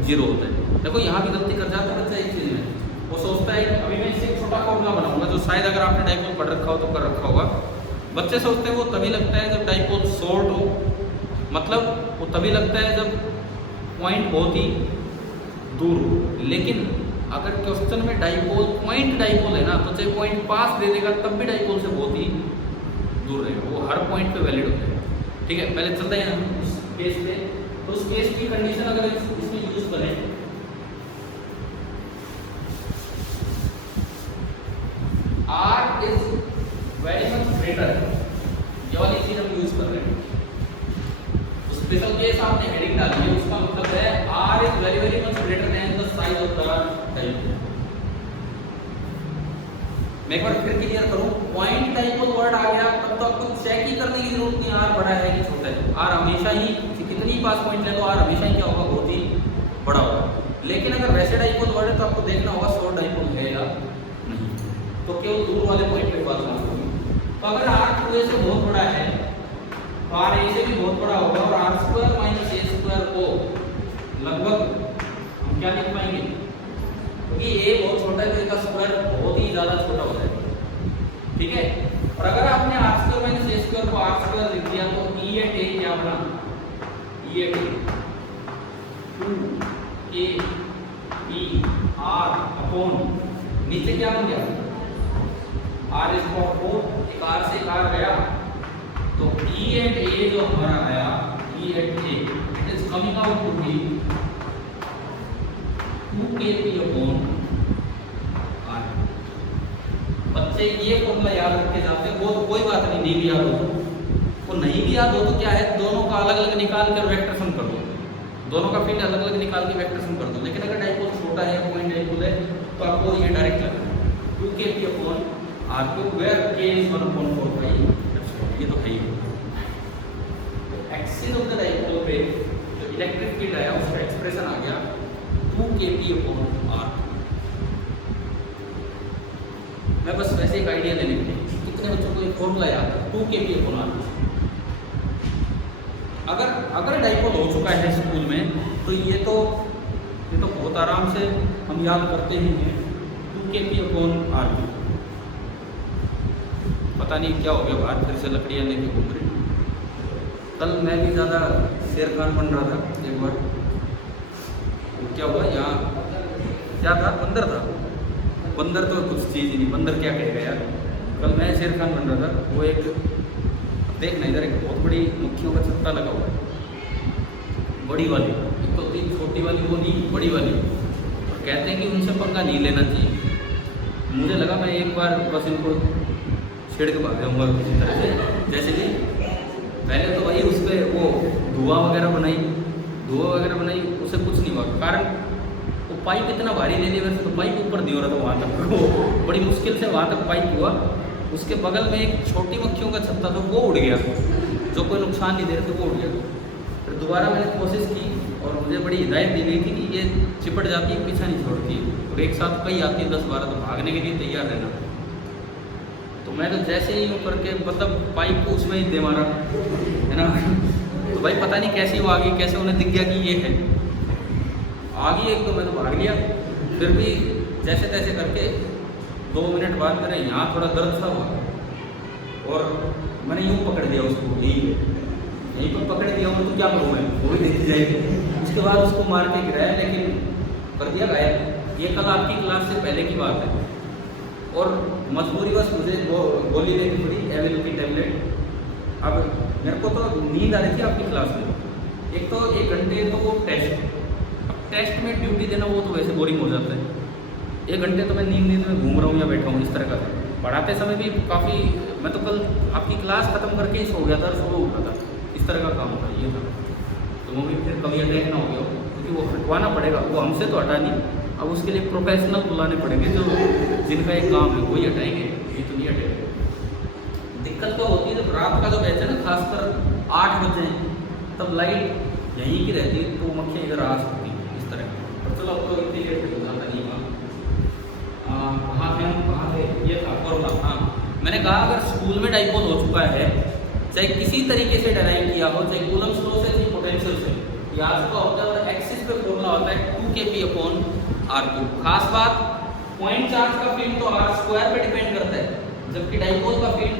0 होता है। देखो यहाँ भी गलती कर जाता है बच्चा एक चीज में, वो सोचता है अभी मैं इससे एक छोटा फॉर्मूला बनाऊंगा जो शायद अगर आपने डाइपोल पढ़ रखा हो तो कर रखा होगा। बच्चे सोचते हैं वो तभी लगता है जब डाइपोल शॉर्ट हो, मतलब वो तभी लगता है जब पॉइंट बहुत ही दूर हो। लेकिन अगर क्वेश्चन में डाइपोल पॉइंट डाइपोल है ना, तो चाहे पॉइंट पास दे देगा तब भी डाइपोल से बहुत ही दूर रहेगा, वो हर पॉइंट पे वैलिड होता है। ठीक है, पहले चलते हैं हम उस केस पे। तो उस केस की कंडीशन अगर इसमें यूज करें, r is very much greater, ये वाली चीज हम यूज कर रहे हैं। स्पेशल केस आपने हेडिंग डाली है, उसका मतलब है r is very very much greater than the size of the dipole. मैं एक बार फिर क्लियर करूं, पॉइंट डाइपोल वर्ड आ गया तब तो आपको चेक ही करने की जरूरत नहीं आर बड़ा है कि छोटा है। आर हमेशा ही कितनी ही पास पॉइंट ले तो आर हमेशा ही क्या होगा, बहुत ही बड़ा होगा। लेकिन अगर वैसे डाइपोल वर्ड है तो आपको देखना होगा शॉर्ट डाइपोल है या नहीं, तो केवल दूर वाले पॉइंट पे बात होगी। तो अगर आर 2a से बहुत बड़ा है तो आर ए से भी बहुत बड़ा होगा, और r square minus a square को लगभग हम क्या लिख पाएंगे, क्योंकि ए बहुत छोटा है तो इसका स्क्वायर बहुत ही ज्यादा छोटा हो जाएगा। ठीक है, और अगर आपने r square minus a square को आर स्क्वायर लिख दिया तो ई एट ए क्या बना, e at 2 a e r upon नीचे क्या बन गया, आर इज 4, एक आर से एक आर गया, तो ई एट ए जो हमारा आया, E at A it is coming out to be 2kp upon R. बच्चे ये फॉर्मूला याद रख के जाते हैं, वो तो कोई बात नहीं, नहीं भी याद हो तो, वो नहीं भी याद हो तो क्या है, दोनों का अलग अलग निकाल कर वेक्टर सम कर दो, दोनों का फील्ड अलग अलग निकाल के वेक्टर सम कर दो। लेकिन अगर डाइपोल छोटा है, पॉइंट डाइपोल है, तो आपको ये डायरेक्ट लगना है 2kp upon r cube, where k is 1/4 pi, ये तो है ही। एक्सिस ऑफ द डाइपोल पे जो इलेक्ट्रिक फील्ड आया उसका एक्सप्रेशन आ गया 2kp अपॉन आर। मैं बस वैसे एक आइडिया लेने के लिए, कितने बच्चों को एक फॉर्मूला याद है 2kp अपॉन आर। अगर डाइपोल हो चुका है स्कूल में तो ये तो बहुत आराम से हम याद करते ही हैं 2kp अपॉन आर। पता नहीं क्या हो गया, बाहर फिर से लकड़ियाँ लेके घूम रही। कल मैं भी ज़्यादा शेर खान बन रहा था एक बार, क्या हुआ यहाँ, क्या था, बंदर था। बंदर तो कुछ चीज़ ही नहीं, बंदर क्या कहेगा यार। कल मैं शेर खान बन रहा था, वो एक देखना इधर एक बहुत बड़ी मक्खियों का छत्ता लगा हुआ है, बड़ी वाली, एक तो तीन छोटी वाली वो नहीं, बड़ी वाली। और कहते हैं कि उनसे पंगा नहीं लेना चाहिए। मुझे लगा मैं एक बार बस इनको छेड़ के भाग जाऊँगा किसी तरह से, जैसे कि पहले तो वही उस पर वो धुआं वगैरह बनाई, उससे कुछ नहीं हुआ। कारण वो पाइप इतना भारी ले लिया, वैसे तो पाइप ऊपर नहीं हो रहा था वहाँ तक, वो बड़ी मुश्किल से वहाँ तक पाइप हुआ। उसके बगल में एक छोटी मक्खियों का छत्ता था, वो उड़ गया, जो कोई नुकसान नहीं दे रहे थे, वो उड़ गया। फिर दोबारा मैंने कोशिश की और मुझे बड़ी हिदायत दी गई थी कि ये चिपट जाती है, पीछा नहीं छोड़ती, और एक साथ कई आती है 10-12, तो भागने के लिए तैयार रहना। तो मैं तो जैसे ही यूँ करके मतलब पाइप को उसमें ही दे मारा, है ना। तो भाई पता नहीं कैसी वो आ गई, कैसे उन्हें दिख गया कि ये है, आ गई एक, तो मैं तो भाग लिया। फिर भी जैसे तैसे करके 2 मिनट बाद मेरे यहाँ थोड़ा दर्द सा हुआ और मैंने यूँ पकड़ दिया उसको, यहीं पर पकड़ दिया हूँ, तो क्या करूँ मैं, वो भी देखी जाएगी। उसके बाद उसको मार के गिराया, लेकिन कर दिया घायल। ये कल आपकी क्लास से पहले की बात है, और मजबूरी बस मुझे वो गोली लेनी पड़ी, एविल की टैबलेट। अब मेरे को तो नींद आ रही थी आपकी क्लास में, एक तो 1 घंटे तो वो टेस्ट, अब टेस्ट में ड्यूटी देना वो तो वैसे बोरिंग हो जाता है। 1 घंटे तो मैं नींद में घूम रहा हूँ या बैठा हूँ, इस तरह का। पढ़ाते समय भी काफ़ी मैं तो कल आपकी क्लास ख़त्म करके ही सो गया था और सुबह उठा था, इस तरह का काम था ये था। तो वो भी फिर कभी अटैक ना हो गया हो, क्योंकि वो हटवाना पड़ेगा, वो हमसे तो हटा नहीं, अब उसके लिए प्रोफेशनल बुलाने पड़ेंगे जो जिनका एक काम है वही हटाएंगे, ये तो नहीं हटेगा। दिक्कत तो होती है जब रात का जो बैच है ना, खासकर 8 बजे तब लाइट यहीं की रहती है तो मक्खियाँ इधर आ सकती हैं इस तरह। और चलो अब तो इतनी देर तक जाता नहीं हुआ, कहाँ थे हम, कहाँ थे, ये था फॉर्मूला। हाँ, मैंने कहा अगर स्कूल में डाइपोल हो चुका है, चाहे किसी तरीके से डिराइव किया हो, चाहे कूलम्स लॉ से, चाहे पोटेंशियल से, याद का होता है और एक्सिस पे फॉर्मूला होता है 2kp/r3। खास बात, पॉइंट चार्ज का फील्ड तो r² पे डिपेंड करता है, जबकि डाइपोल का फील्ड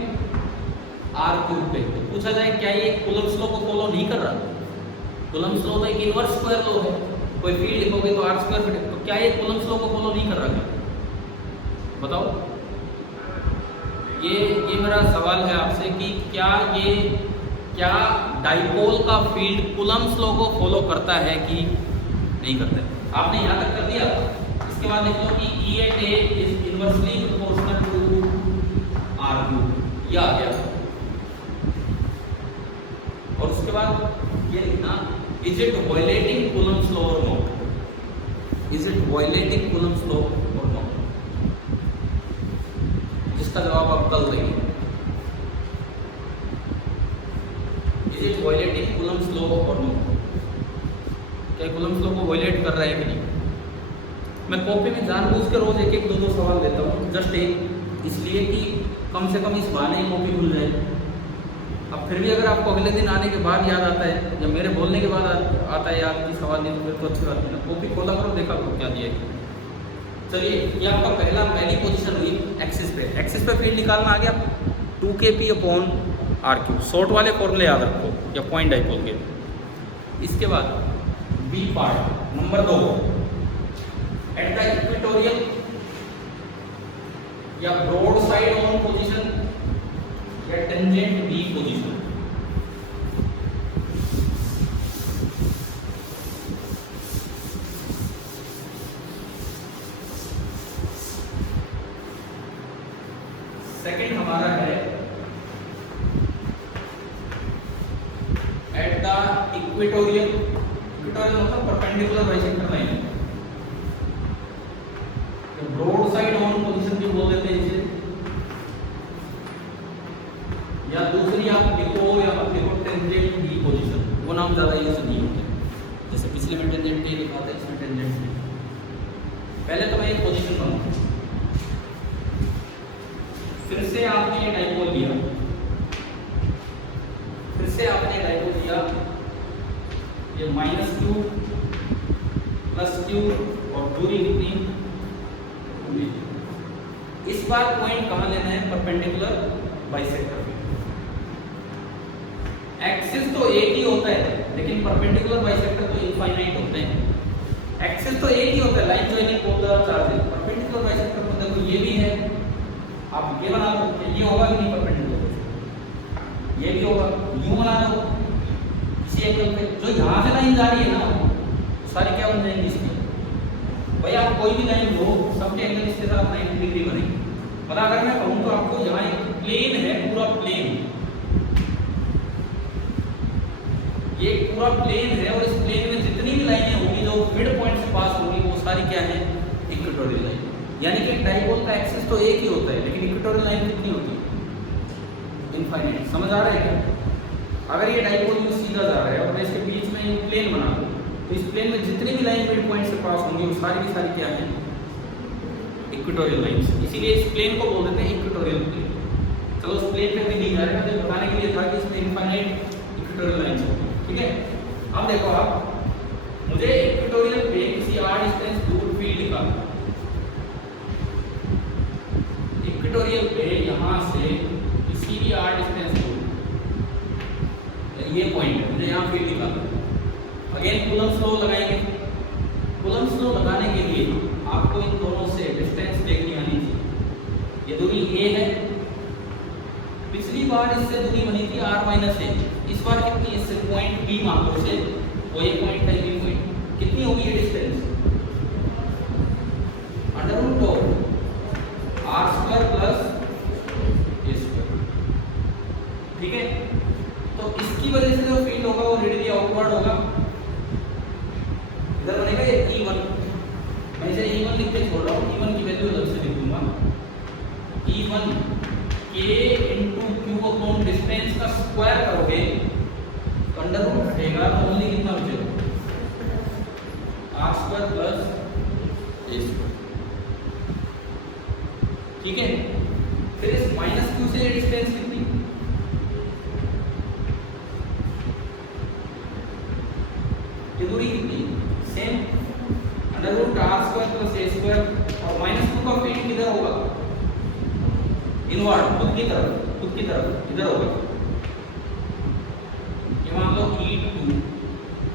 r³ पे। तो पूछा जाए क्या ये कूलम्स लॉ को फॉलो नहीं कर रहा? कूलम्स लॉ तो एक इनवर्स स्क्वायर लॉ है, कोई फील्ड लिखोगे तो r² पे, तो क्या ये कूलम्स लॉ को फॉलो नहीं कर रहा? बताओ। ये मेरा सवाल है आपसे कि क्या डाइपोल का फील्ड कूलम्स लॉ को फॉलो करता है कि नहीं करता है? आपने यहाँ तक कर दिया, इसके बाद लिख लो कि E at A is inversely proportional to r³, ये आ गया। और उसके बाद ये लिखना, is it violating Coulomb's law और नॉट? Is it violating Coulomb's law और नॉट? जिसका जवाब आप कल देंगे। Is it violating Coulomb's law और नॉट? क्या कूलम्स लॉ को वायलेट कर रहा है कि नहीं? मैं कॉपी में जानबूझ के रोज एक एक दो सवाल देता हूँ, जस्ट एक, इसलिए कि कम से कम इस बहाने ही कॉपी खुल जाए। अब फिर भी अगर आपको अगले दिन आने के बाद याद आता है, जब मेरे बोलने के बाद आता है याद कि सवाल नहीं, तो फिर तो अच्छी बात है ना। कॉपी खोला करो, देखा करो क्या दिया है। चलिए, ये आपका पहली पोजीशन हुई एक्सिस पे। एक्सिस पे फील्ड निकालना आ गया 2kp/r³। शॉर्ट वाले फॉर्मूले याद रखो या पॉइंट डाइपोल के। इसके बाद b part number 2, at the equatorial या ब्रॉड साइड ऑन पोजीशन या टेंजेंट बी पोजीशन। सेकंड हमारा है एट द इक्वेटोरियल। इक्वेटोरियल मतलब perpendicular bisector line, broad side on position भी बोल देते हैं इसे, या दूसरी आप लिखो या आप लिखो टेंजेंट बी पोजीशन। वो नाम ज्यादा यूज नहीं होते, जैसे पिछले में टेंजेंट ए लिखा था, इसमें टेंजेंट बी। पहले तो मैं एक पोजीशन बनाऊं, फिर से आपने ये डाइपोल लिया, फिर से आपने डाइपोल लिया, ये -q +q और दूरी कितनी? इस बार पॉइंट कहां लेना है? Perpendicular bisector. एक्सिस तो एक ही होता है, लेकिन परपेंडिकुलर बाइसेक्टर तो इनफाइनाइट होते हैं। एक्सिस तो एक ही होता है, लाइन जॉइनिंग बोल रहा चार्ज। परपेंडिकुलर बाइसेक्टर में देखो ये भी है, आप ये बना लो, ये होगा कि नहीं परपेंडिकुलर? ये भी होगा, यूं बना लो इसी एंगल पे। जो यहां से लाइन जा रही है ना, सारी क्या बन जाएंगी इसकी? भाई आप कोई भी लाइन लो, सबके एंगल इसके साथ 90 डिग्री बनेंगे। मतलब अगर मैं कहूं तो आपको यहाँ एक प्लेन है, पूरा प्लेन, ये पूरा प्लेन है, और इस प्लेन में जितनी भी लाइनें होंगी जो मिड पॉइंट से पास होंगी, वो सारी क्या है? Equatorial line. यानी कि डाइपोल का एक्सिस तो एक ही होता है, लेकिन इक्वेटोरियल लाइन कितनी होती है? इनफाइनाइट। समझ आ रहा है क्या? अगर ये डाइपोल यूं सीधा जा रहा है और मैं इसके बीच में एक प्लेन बना दूं, तो इस प्लेन में जितनी भी लाइन मिड पॉइंट से पास होंगी, वो सारी की सारी क्या है? Equatorial lines. इसीलिए इस प्लेन को बोल देते हैं इक्वेटोरियल प्लेन। चलो उस प्लेन पे भी नहीं जा रहा है, मुझे बताने के लिए था कि इसमें इनफाइनाइट इक्वेटोरियल लाइंस होती है। ठीक है, अब देखो आप, मुझे इक्वेटोरियल पे किसी r डिस्टेंस दूर फील्ड निकालना। इक्वेटोरियल पे यहां से किसी भी r डिस्टेंस दूर, ये पॉइंट है, मुझे यहां फील्ड निकालना। अगेन कूलम्स लॉ लगाएंगे। कूलम्स लॉ लगाने के लिए आपको इन दोनों से डिस्टेंस देखनी आनी चाहिए। ये दूरी a है, पिछली बार इससे दूरी बनी थी r-a, इस बार कितनी? इससे पॉइंट b मान लो से, वो ये पॉइंट है, b पॉइंट कितनी होगी ये डिस्टेंस? √r² + a²। तो इसकी वजह से जो फील्ड होगा वो रेडियली आउटवर्ड होगा, इधर बनेगा ये E1। मैं इसे E1 लिख के छोड़ रहा हूँ, E1 की वैल्यू अलग से लिखूंगा। E1 K into Q upon distance का स्क्वायर करोगे तो अंडर रूट हटेगा तो ओनली कितना बचेगा, R square plus A square. ठीक है, फिर इस माइनस क्यू से ये डिस्टेंस कितनी, ये दूरी कितनी, same, under root R square plus A square. और माइनस क्यू का फील्ड किधर होगा, इनवर्ड, खुद की तरफ इधर होगा। ये मान लो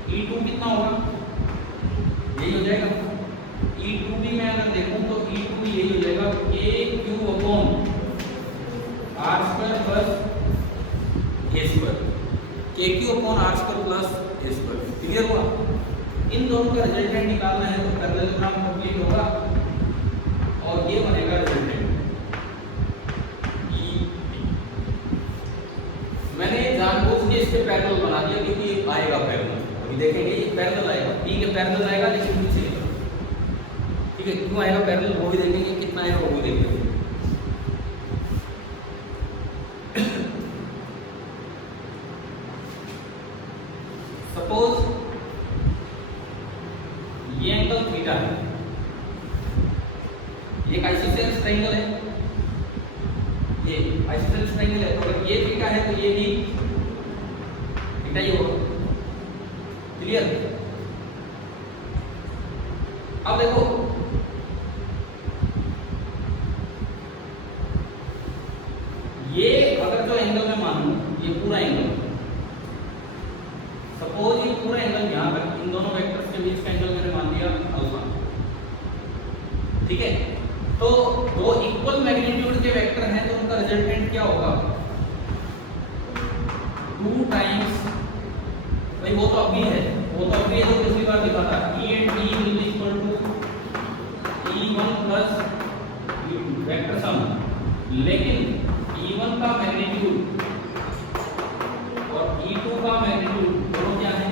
E2 कितना होगा, यही हो जाएगा। E2 भी मैं अगर देखूं तो E2 भी यही हो जाएगा, KQ upon R square plus A square, KQ upon R square plus A square. Clear हुआ? इन दोनों का रिजल्टेंट निकालना है तो पैरेललोग्राम कंप्लीट होगा और ये बनेगा रिजल्टेंट। मैंने जानबूझ के इसके पैरेलल बना दिया क्योंकि ये आएगा पैरेलल, अभी देखेंगे ये पैरेलल आएगा, ठीक है पैरेलल आएगा लेकिन नीचे नहीं, ठीक है क्यों आएगा पैरेलल वो भी देखेंगे, कितना आएगा वो भी देखेंगे। सपोज ये एंगल थीटा है, ये एक आइसोसेलेस ट्रायंगल है, ये आइसोसेलेस ट्रायंगल है, तो अगर ये थीटा है तो ये भी थीटा ही होगा। क्लियर? अब देखो ये अगर जो एंगल मैं मानूं, ये पूरा एंगल, सपोज ये पूरा एंगल यहां तक, इन दोनों वेक्टर्स के बीच का एंगल मैंने मान दिया अल्फा। ठीक है, तो दो इक्वल मैग्नीट्यूड के वेक्टर हैं तो उनका रिजल्टेंट क्या होगा, 2 टाइम्स, भाई वो तो अभी है, वो तो अभी है जो पिछली बार लिखा था, E and B will be equal to E1 plus E2 vector sum, लेकिन E1 का मैग्नीट्यूड और E2 का मैग्नीट्यूड दोनों क्या है,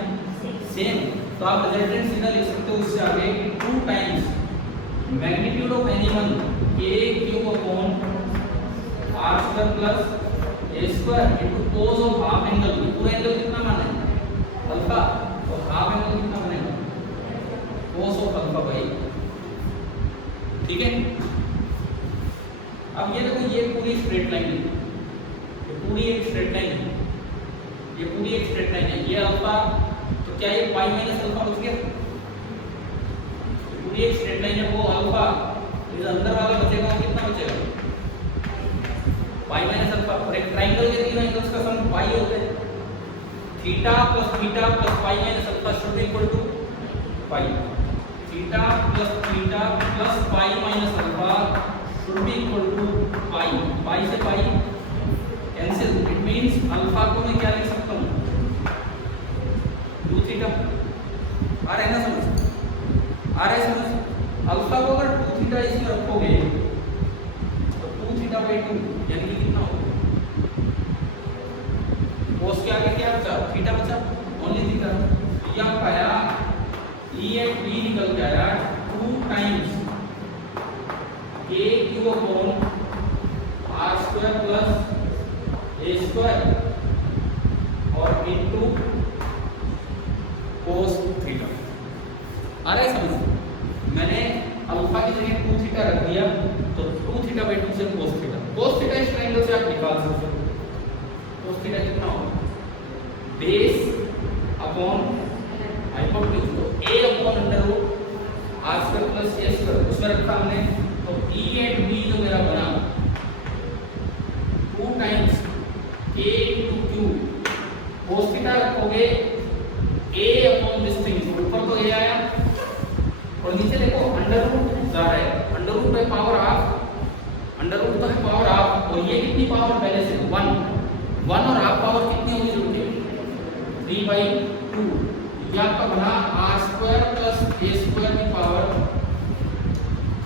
सेम। तो आप रिजल्टेंट सीधा लिख सकते हो उससे आगे, 2 times magnitude of any one KQ upon R square plus A square into cos of half angle. पूरा एंगल कितना माना है, अल्फा, और हाफ एंगल कितना बनेगा, कोस ऑफ अल्फा भाई। ठीक है, अब ये देखो ये पूरी स्ट्रेट लाइन है, ये पूरी एक स्ट्रेट लाइन है, ये पूरी एक स्ट्रेट लाइन है, ये अल्फा, तो क्या ये पाई माइनस अल्फा बच गया, पूरी एक स्ट्रेट लाइन है वो अल्फा, इस अंदर वाला बचेगा वो कितना बचेगा, पाई माइनस अल्फा। और एक ट्रायंगल के तीन एंगल्स का सम पाई होता है, theta plus pi minus alpha should be equal to pi, theta plus pi minus alpha should be equal to pi, pi से pi cancel, it means alpha को मैं क्या लिख सकता हूं, 2 थीटा। आ रहा है ना समझ, आ रहा है समझ। अल्फा को अगर 2 थीटा इसमें रखोगे तो 2 थीटा बाई 2 यानी कि कितना होगा, कोस के आगे क्या बचा, थीटा बचा, ओनली थीटा। ये आपका आया E एंड B निकल के आया 2 times KQ upon R square plus A square और इनटू कोस थीटा। आ रहा है समझ? मैंने अल्फा की जगह 2 थीटा रख दिया तो 2 थीटा बाई 2 से कोस थीटा, कोस थीटा इस ट्रायंगल से आप निकाल सकते हो, कोस थीटा कितना होगा, बेस अपॉन हाइपोटेन्यूज, तो a upon under root R square plus A square उसमें रखा हमने, तो E एंड B जो मेरा बना 2 times K into Q, cos theta रखोगे A अपॉन दिस थिंग, ऊपर तो A आया और नीचे देखो अंडर रूट जा रहा है, under root by power half, under root by power half, और ये कितनी पावर पहले से 1 और हाफ पावर कितनी होगी जुड़ 3/2, ये आपका बना R square plus A square की पावर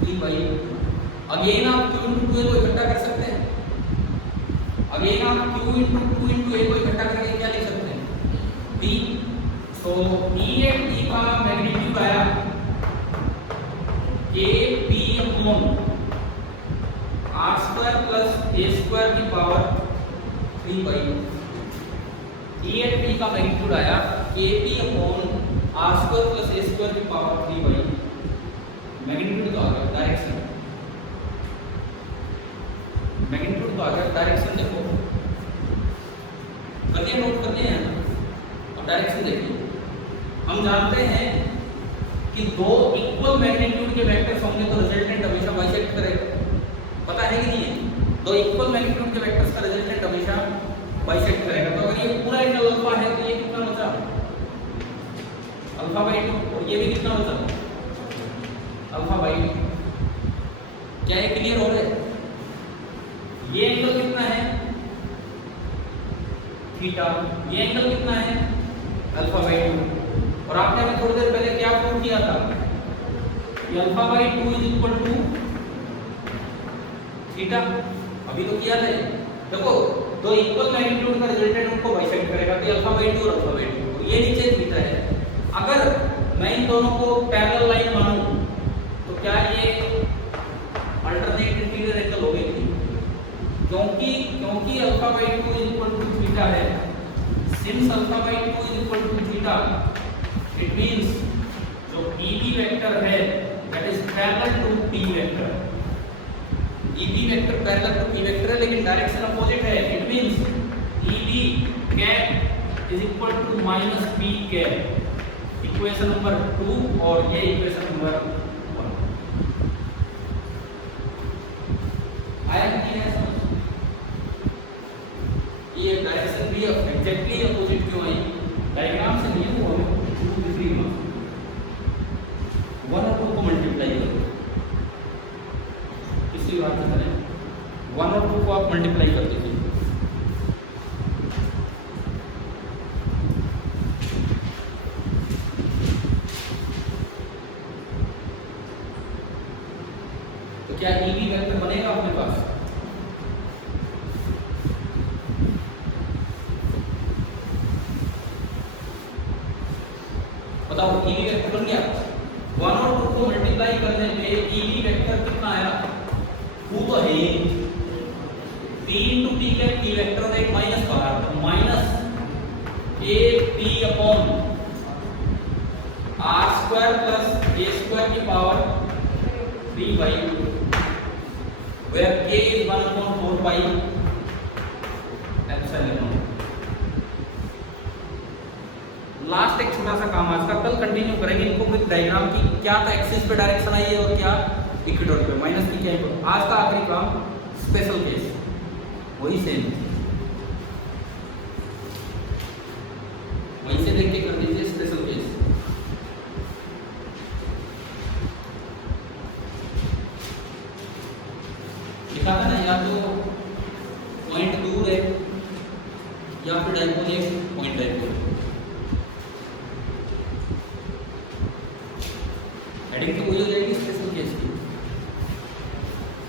3/2। अगेन आप Q into 2A को इकट्ठा कर सकते हैं, अगेन आप Q into 2 into A को इकट्ठा करके क्या लिख सकते हैं, डी। तो ई एट डी का मैग्नीट्यूड आया k p upon r square plus ए स्क्वायर की पावर 3/। ई एट डी का मैग्नीट्यूड आया k p upon r square plus ए स्क्वायर की पावर 3/। मैग्नीट्यूड तो आ गया, डायरेक्शन मैग्नीट्यूड तो आ गया, डायरेक्शन देखो गति नोट करनी है और डायरेक्शन देखिए। हम जानते हैं कि दो इक्वल मैग्नीट्यूड के वेक्टर्स होंगे तो रिजल्टेंट हमेशा बाइसेक्ट करेगा, पता है कि नहीं है? दो इक्वल मैग्नीट्यूड के वेक्टर्स का रिजल्टेंट हमेशा बाइसेक्ट करेगा। तो अगर ये पूरा एंगल अल्फा है तो ये कितना बचा? अल्फा/2। और ये भी कितना बचा? अल्फा/2। क्या ये क्लियर हो रहा है? ये एंगल कितना है? थीटा। ये एंगल कितना है? अल्फा/2। और आपने अभी थोड़ी देर पहले क्या प्रूव किया था कि अल्फा/2 इज इक्वल टू थीटा। अभी तो किया था। देखो दो इक्वल मैग्नीट्यूड का रिजल्टेंट उनको बाइसेक्ट करेगा तो अल्फा/2 और अल्फा/2। ये नीचे थीटा है। अगर मैं इन दोनों को पैरेलल लाइन मानूं तो क्या ये अल्टरनेट इंटीरियर एंगल हो गई? क्योंकि अल्फा/2 इज इक्वल टू थीटा है। सिंस अल्फा/2 is equal to theta, it means जो EB वेक्टर है that is parallel to P vector. EB vector parallel to P vector है लेकिन डायरेक्शन अपोजिट है। It means EB cap is equal to minus P cap. Equation number 2 और ये इक्वेशन नंबर 1 आया कि नहीं? ये डायरेक्शन भी एग्जैक्टली अपोजिट क्यों आई? डायग्राम से नहीं हुआ, 2 3 में 1 और 2 को मल्टीप्लाई करो। किसी बात नहीं करें, 1 और 2 को आप मल्टीप्लाई कर दीजिए। तो क्या EB वेक्टर बनेगा अपने पास? बताओ EB वेक्टर बन गया। 1 और 2 को मल्टीप्लाई करने पे EB वेक्टर कितना आया? 2 तो है ही। 3 टू P के P वेक्टर और एक माइनस बाहर, तो minus AP upon R square plus A square की power 3/, where K is 1/4 epsilon. Last एक छोटा सा काम आज का, कल कंटिन्यू करेंगे इनको विद डायग्राम की। क्या था एक्सिस पे डायरेक्शन आई है और क्या इक्वेटर पे, माइनस की क्या है। आज का आखिरी काम स्पेशल केस, वही सेम वहीं से देख के कर दीजिए स्पेशल केस। लिखा था ना, या तो पॉइंट दूर है या फिर डायपोल एक पॉइंट डायपोल। हेडिंग तो वही हो जाएगी स्पेशल केस की,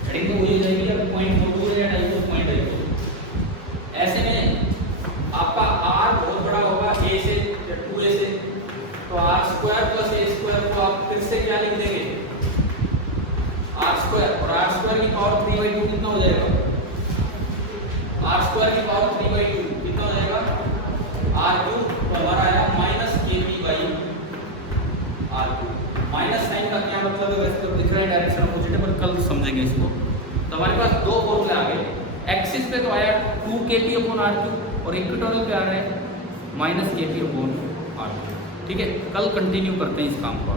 हेडिंग तो वही हो जाएगी। अब पॉइंट बहुत दूर है या डायपोल पॉइंट डायपोल। ऐसे में आपका R बहुत बड़ा होगा A से या 2A से, तो R square plus A square को आप फिर से क्या लिख देंगे? R स्क्वायर, और R स्क्वायर की पावर 3/2 कितना हो जाएगा? R स्क्वायर की पावर 3/2 कितना हो जाएगा? R3। तो हमारा आया माइनस KP/R3। माइनस साइन का क्या मतलब है? वैसे तो दिख रहा है डायरेक्शन अपोजिट है, पर कल समझेंगे इसको। तो हमारे पास दो फॉर्मूले आ गए। एक्सिस पे तो आया 2KP/R3 और इक्वेटोरियल पे आ रहा है -KP/R3। ठीक है, कल कंटिन्यू करते हैं इस काम को।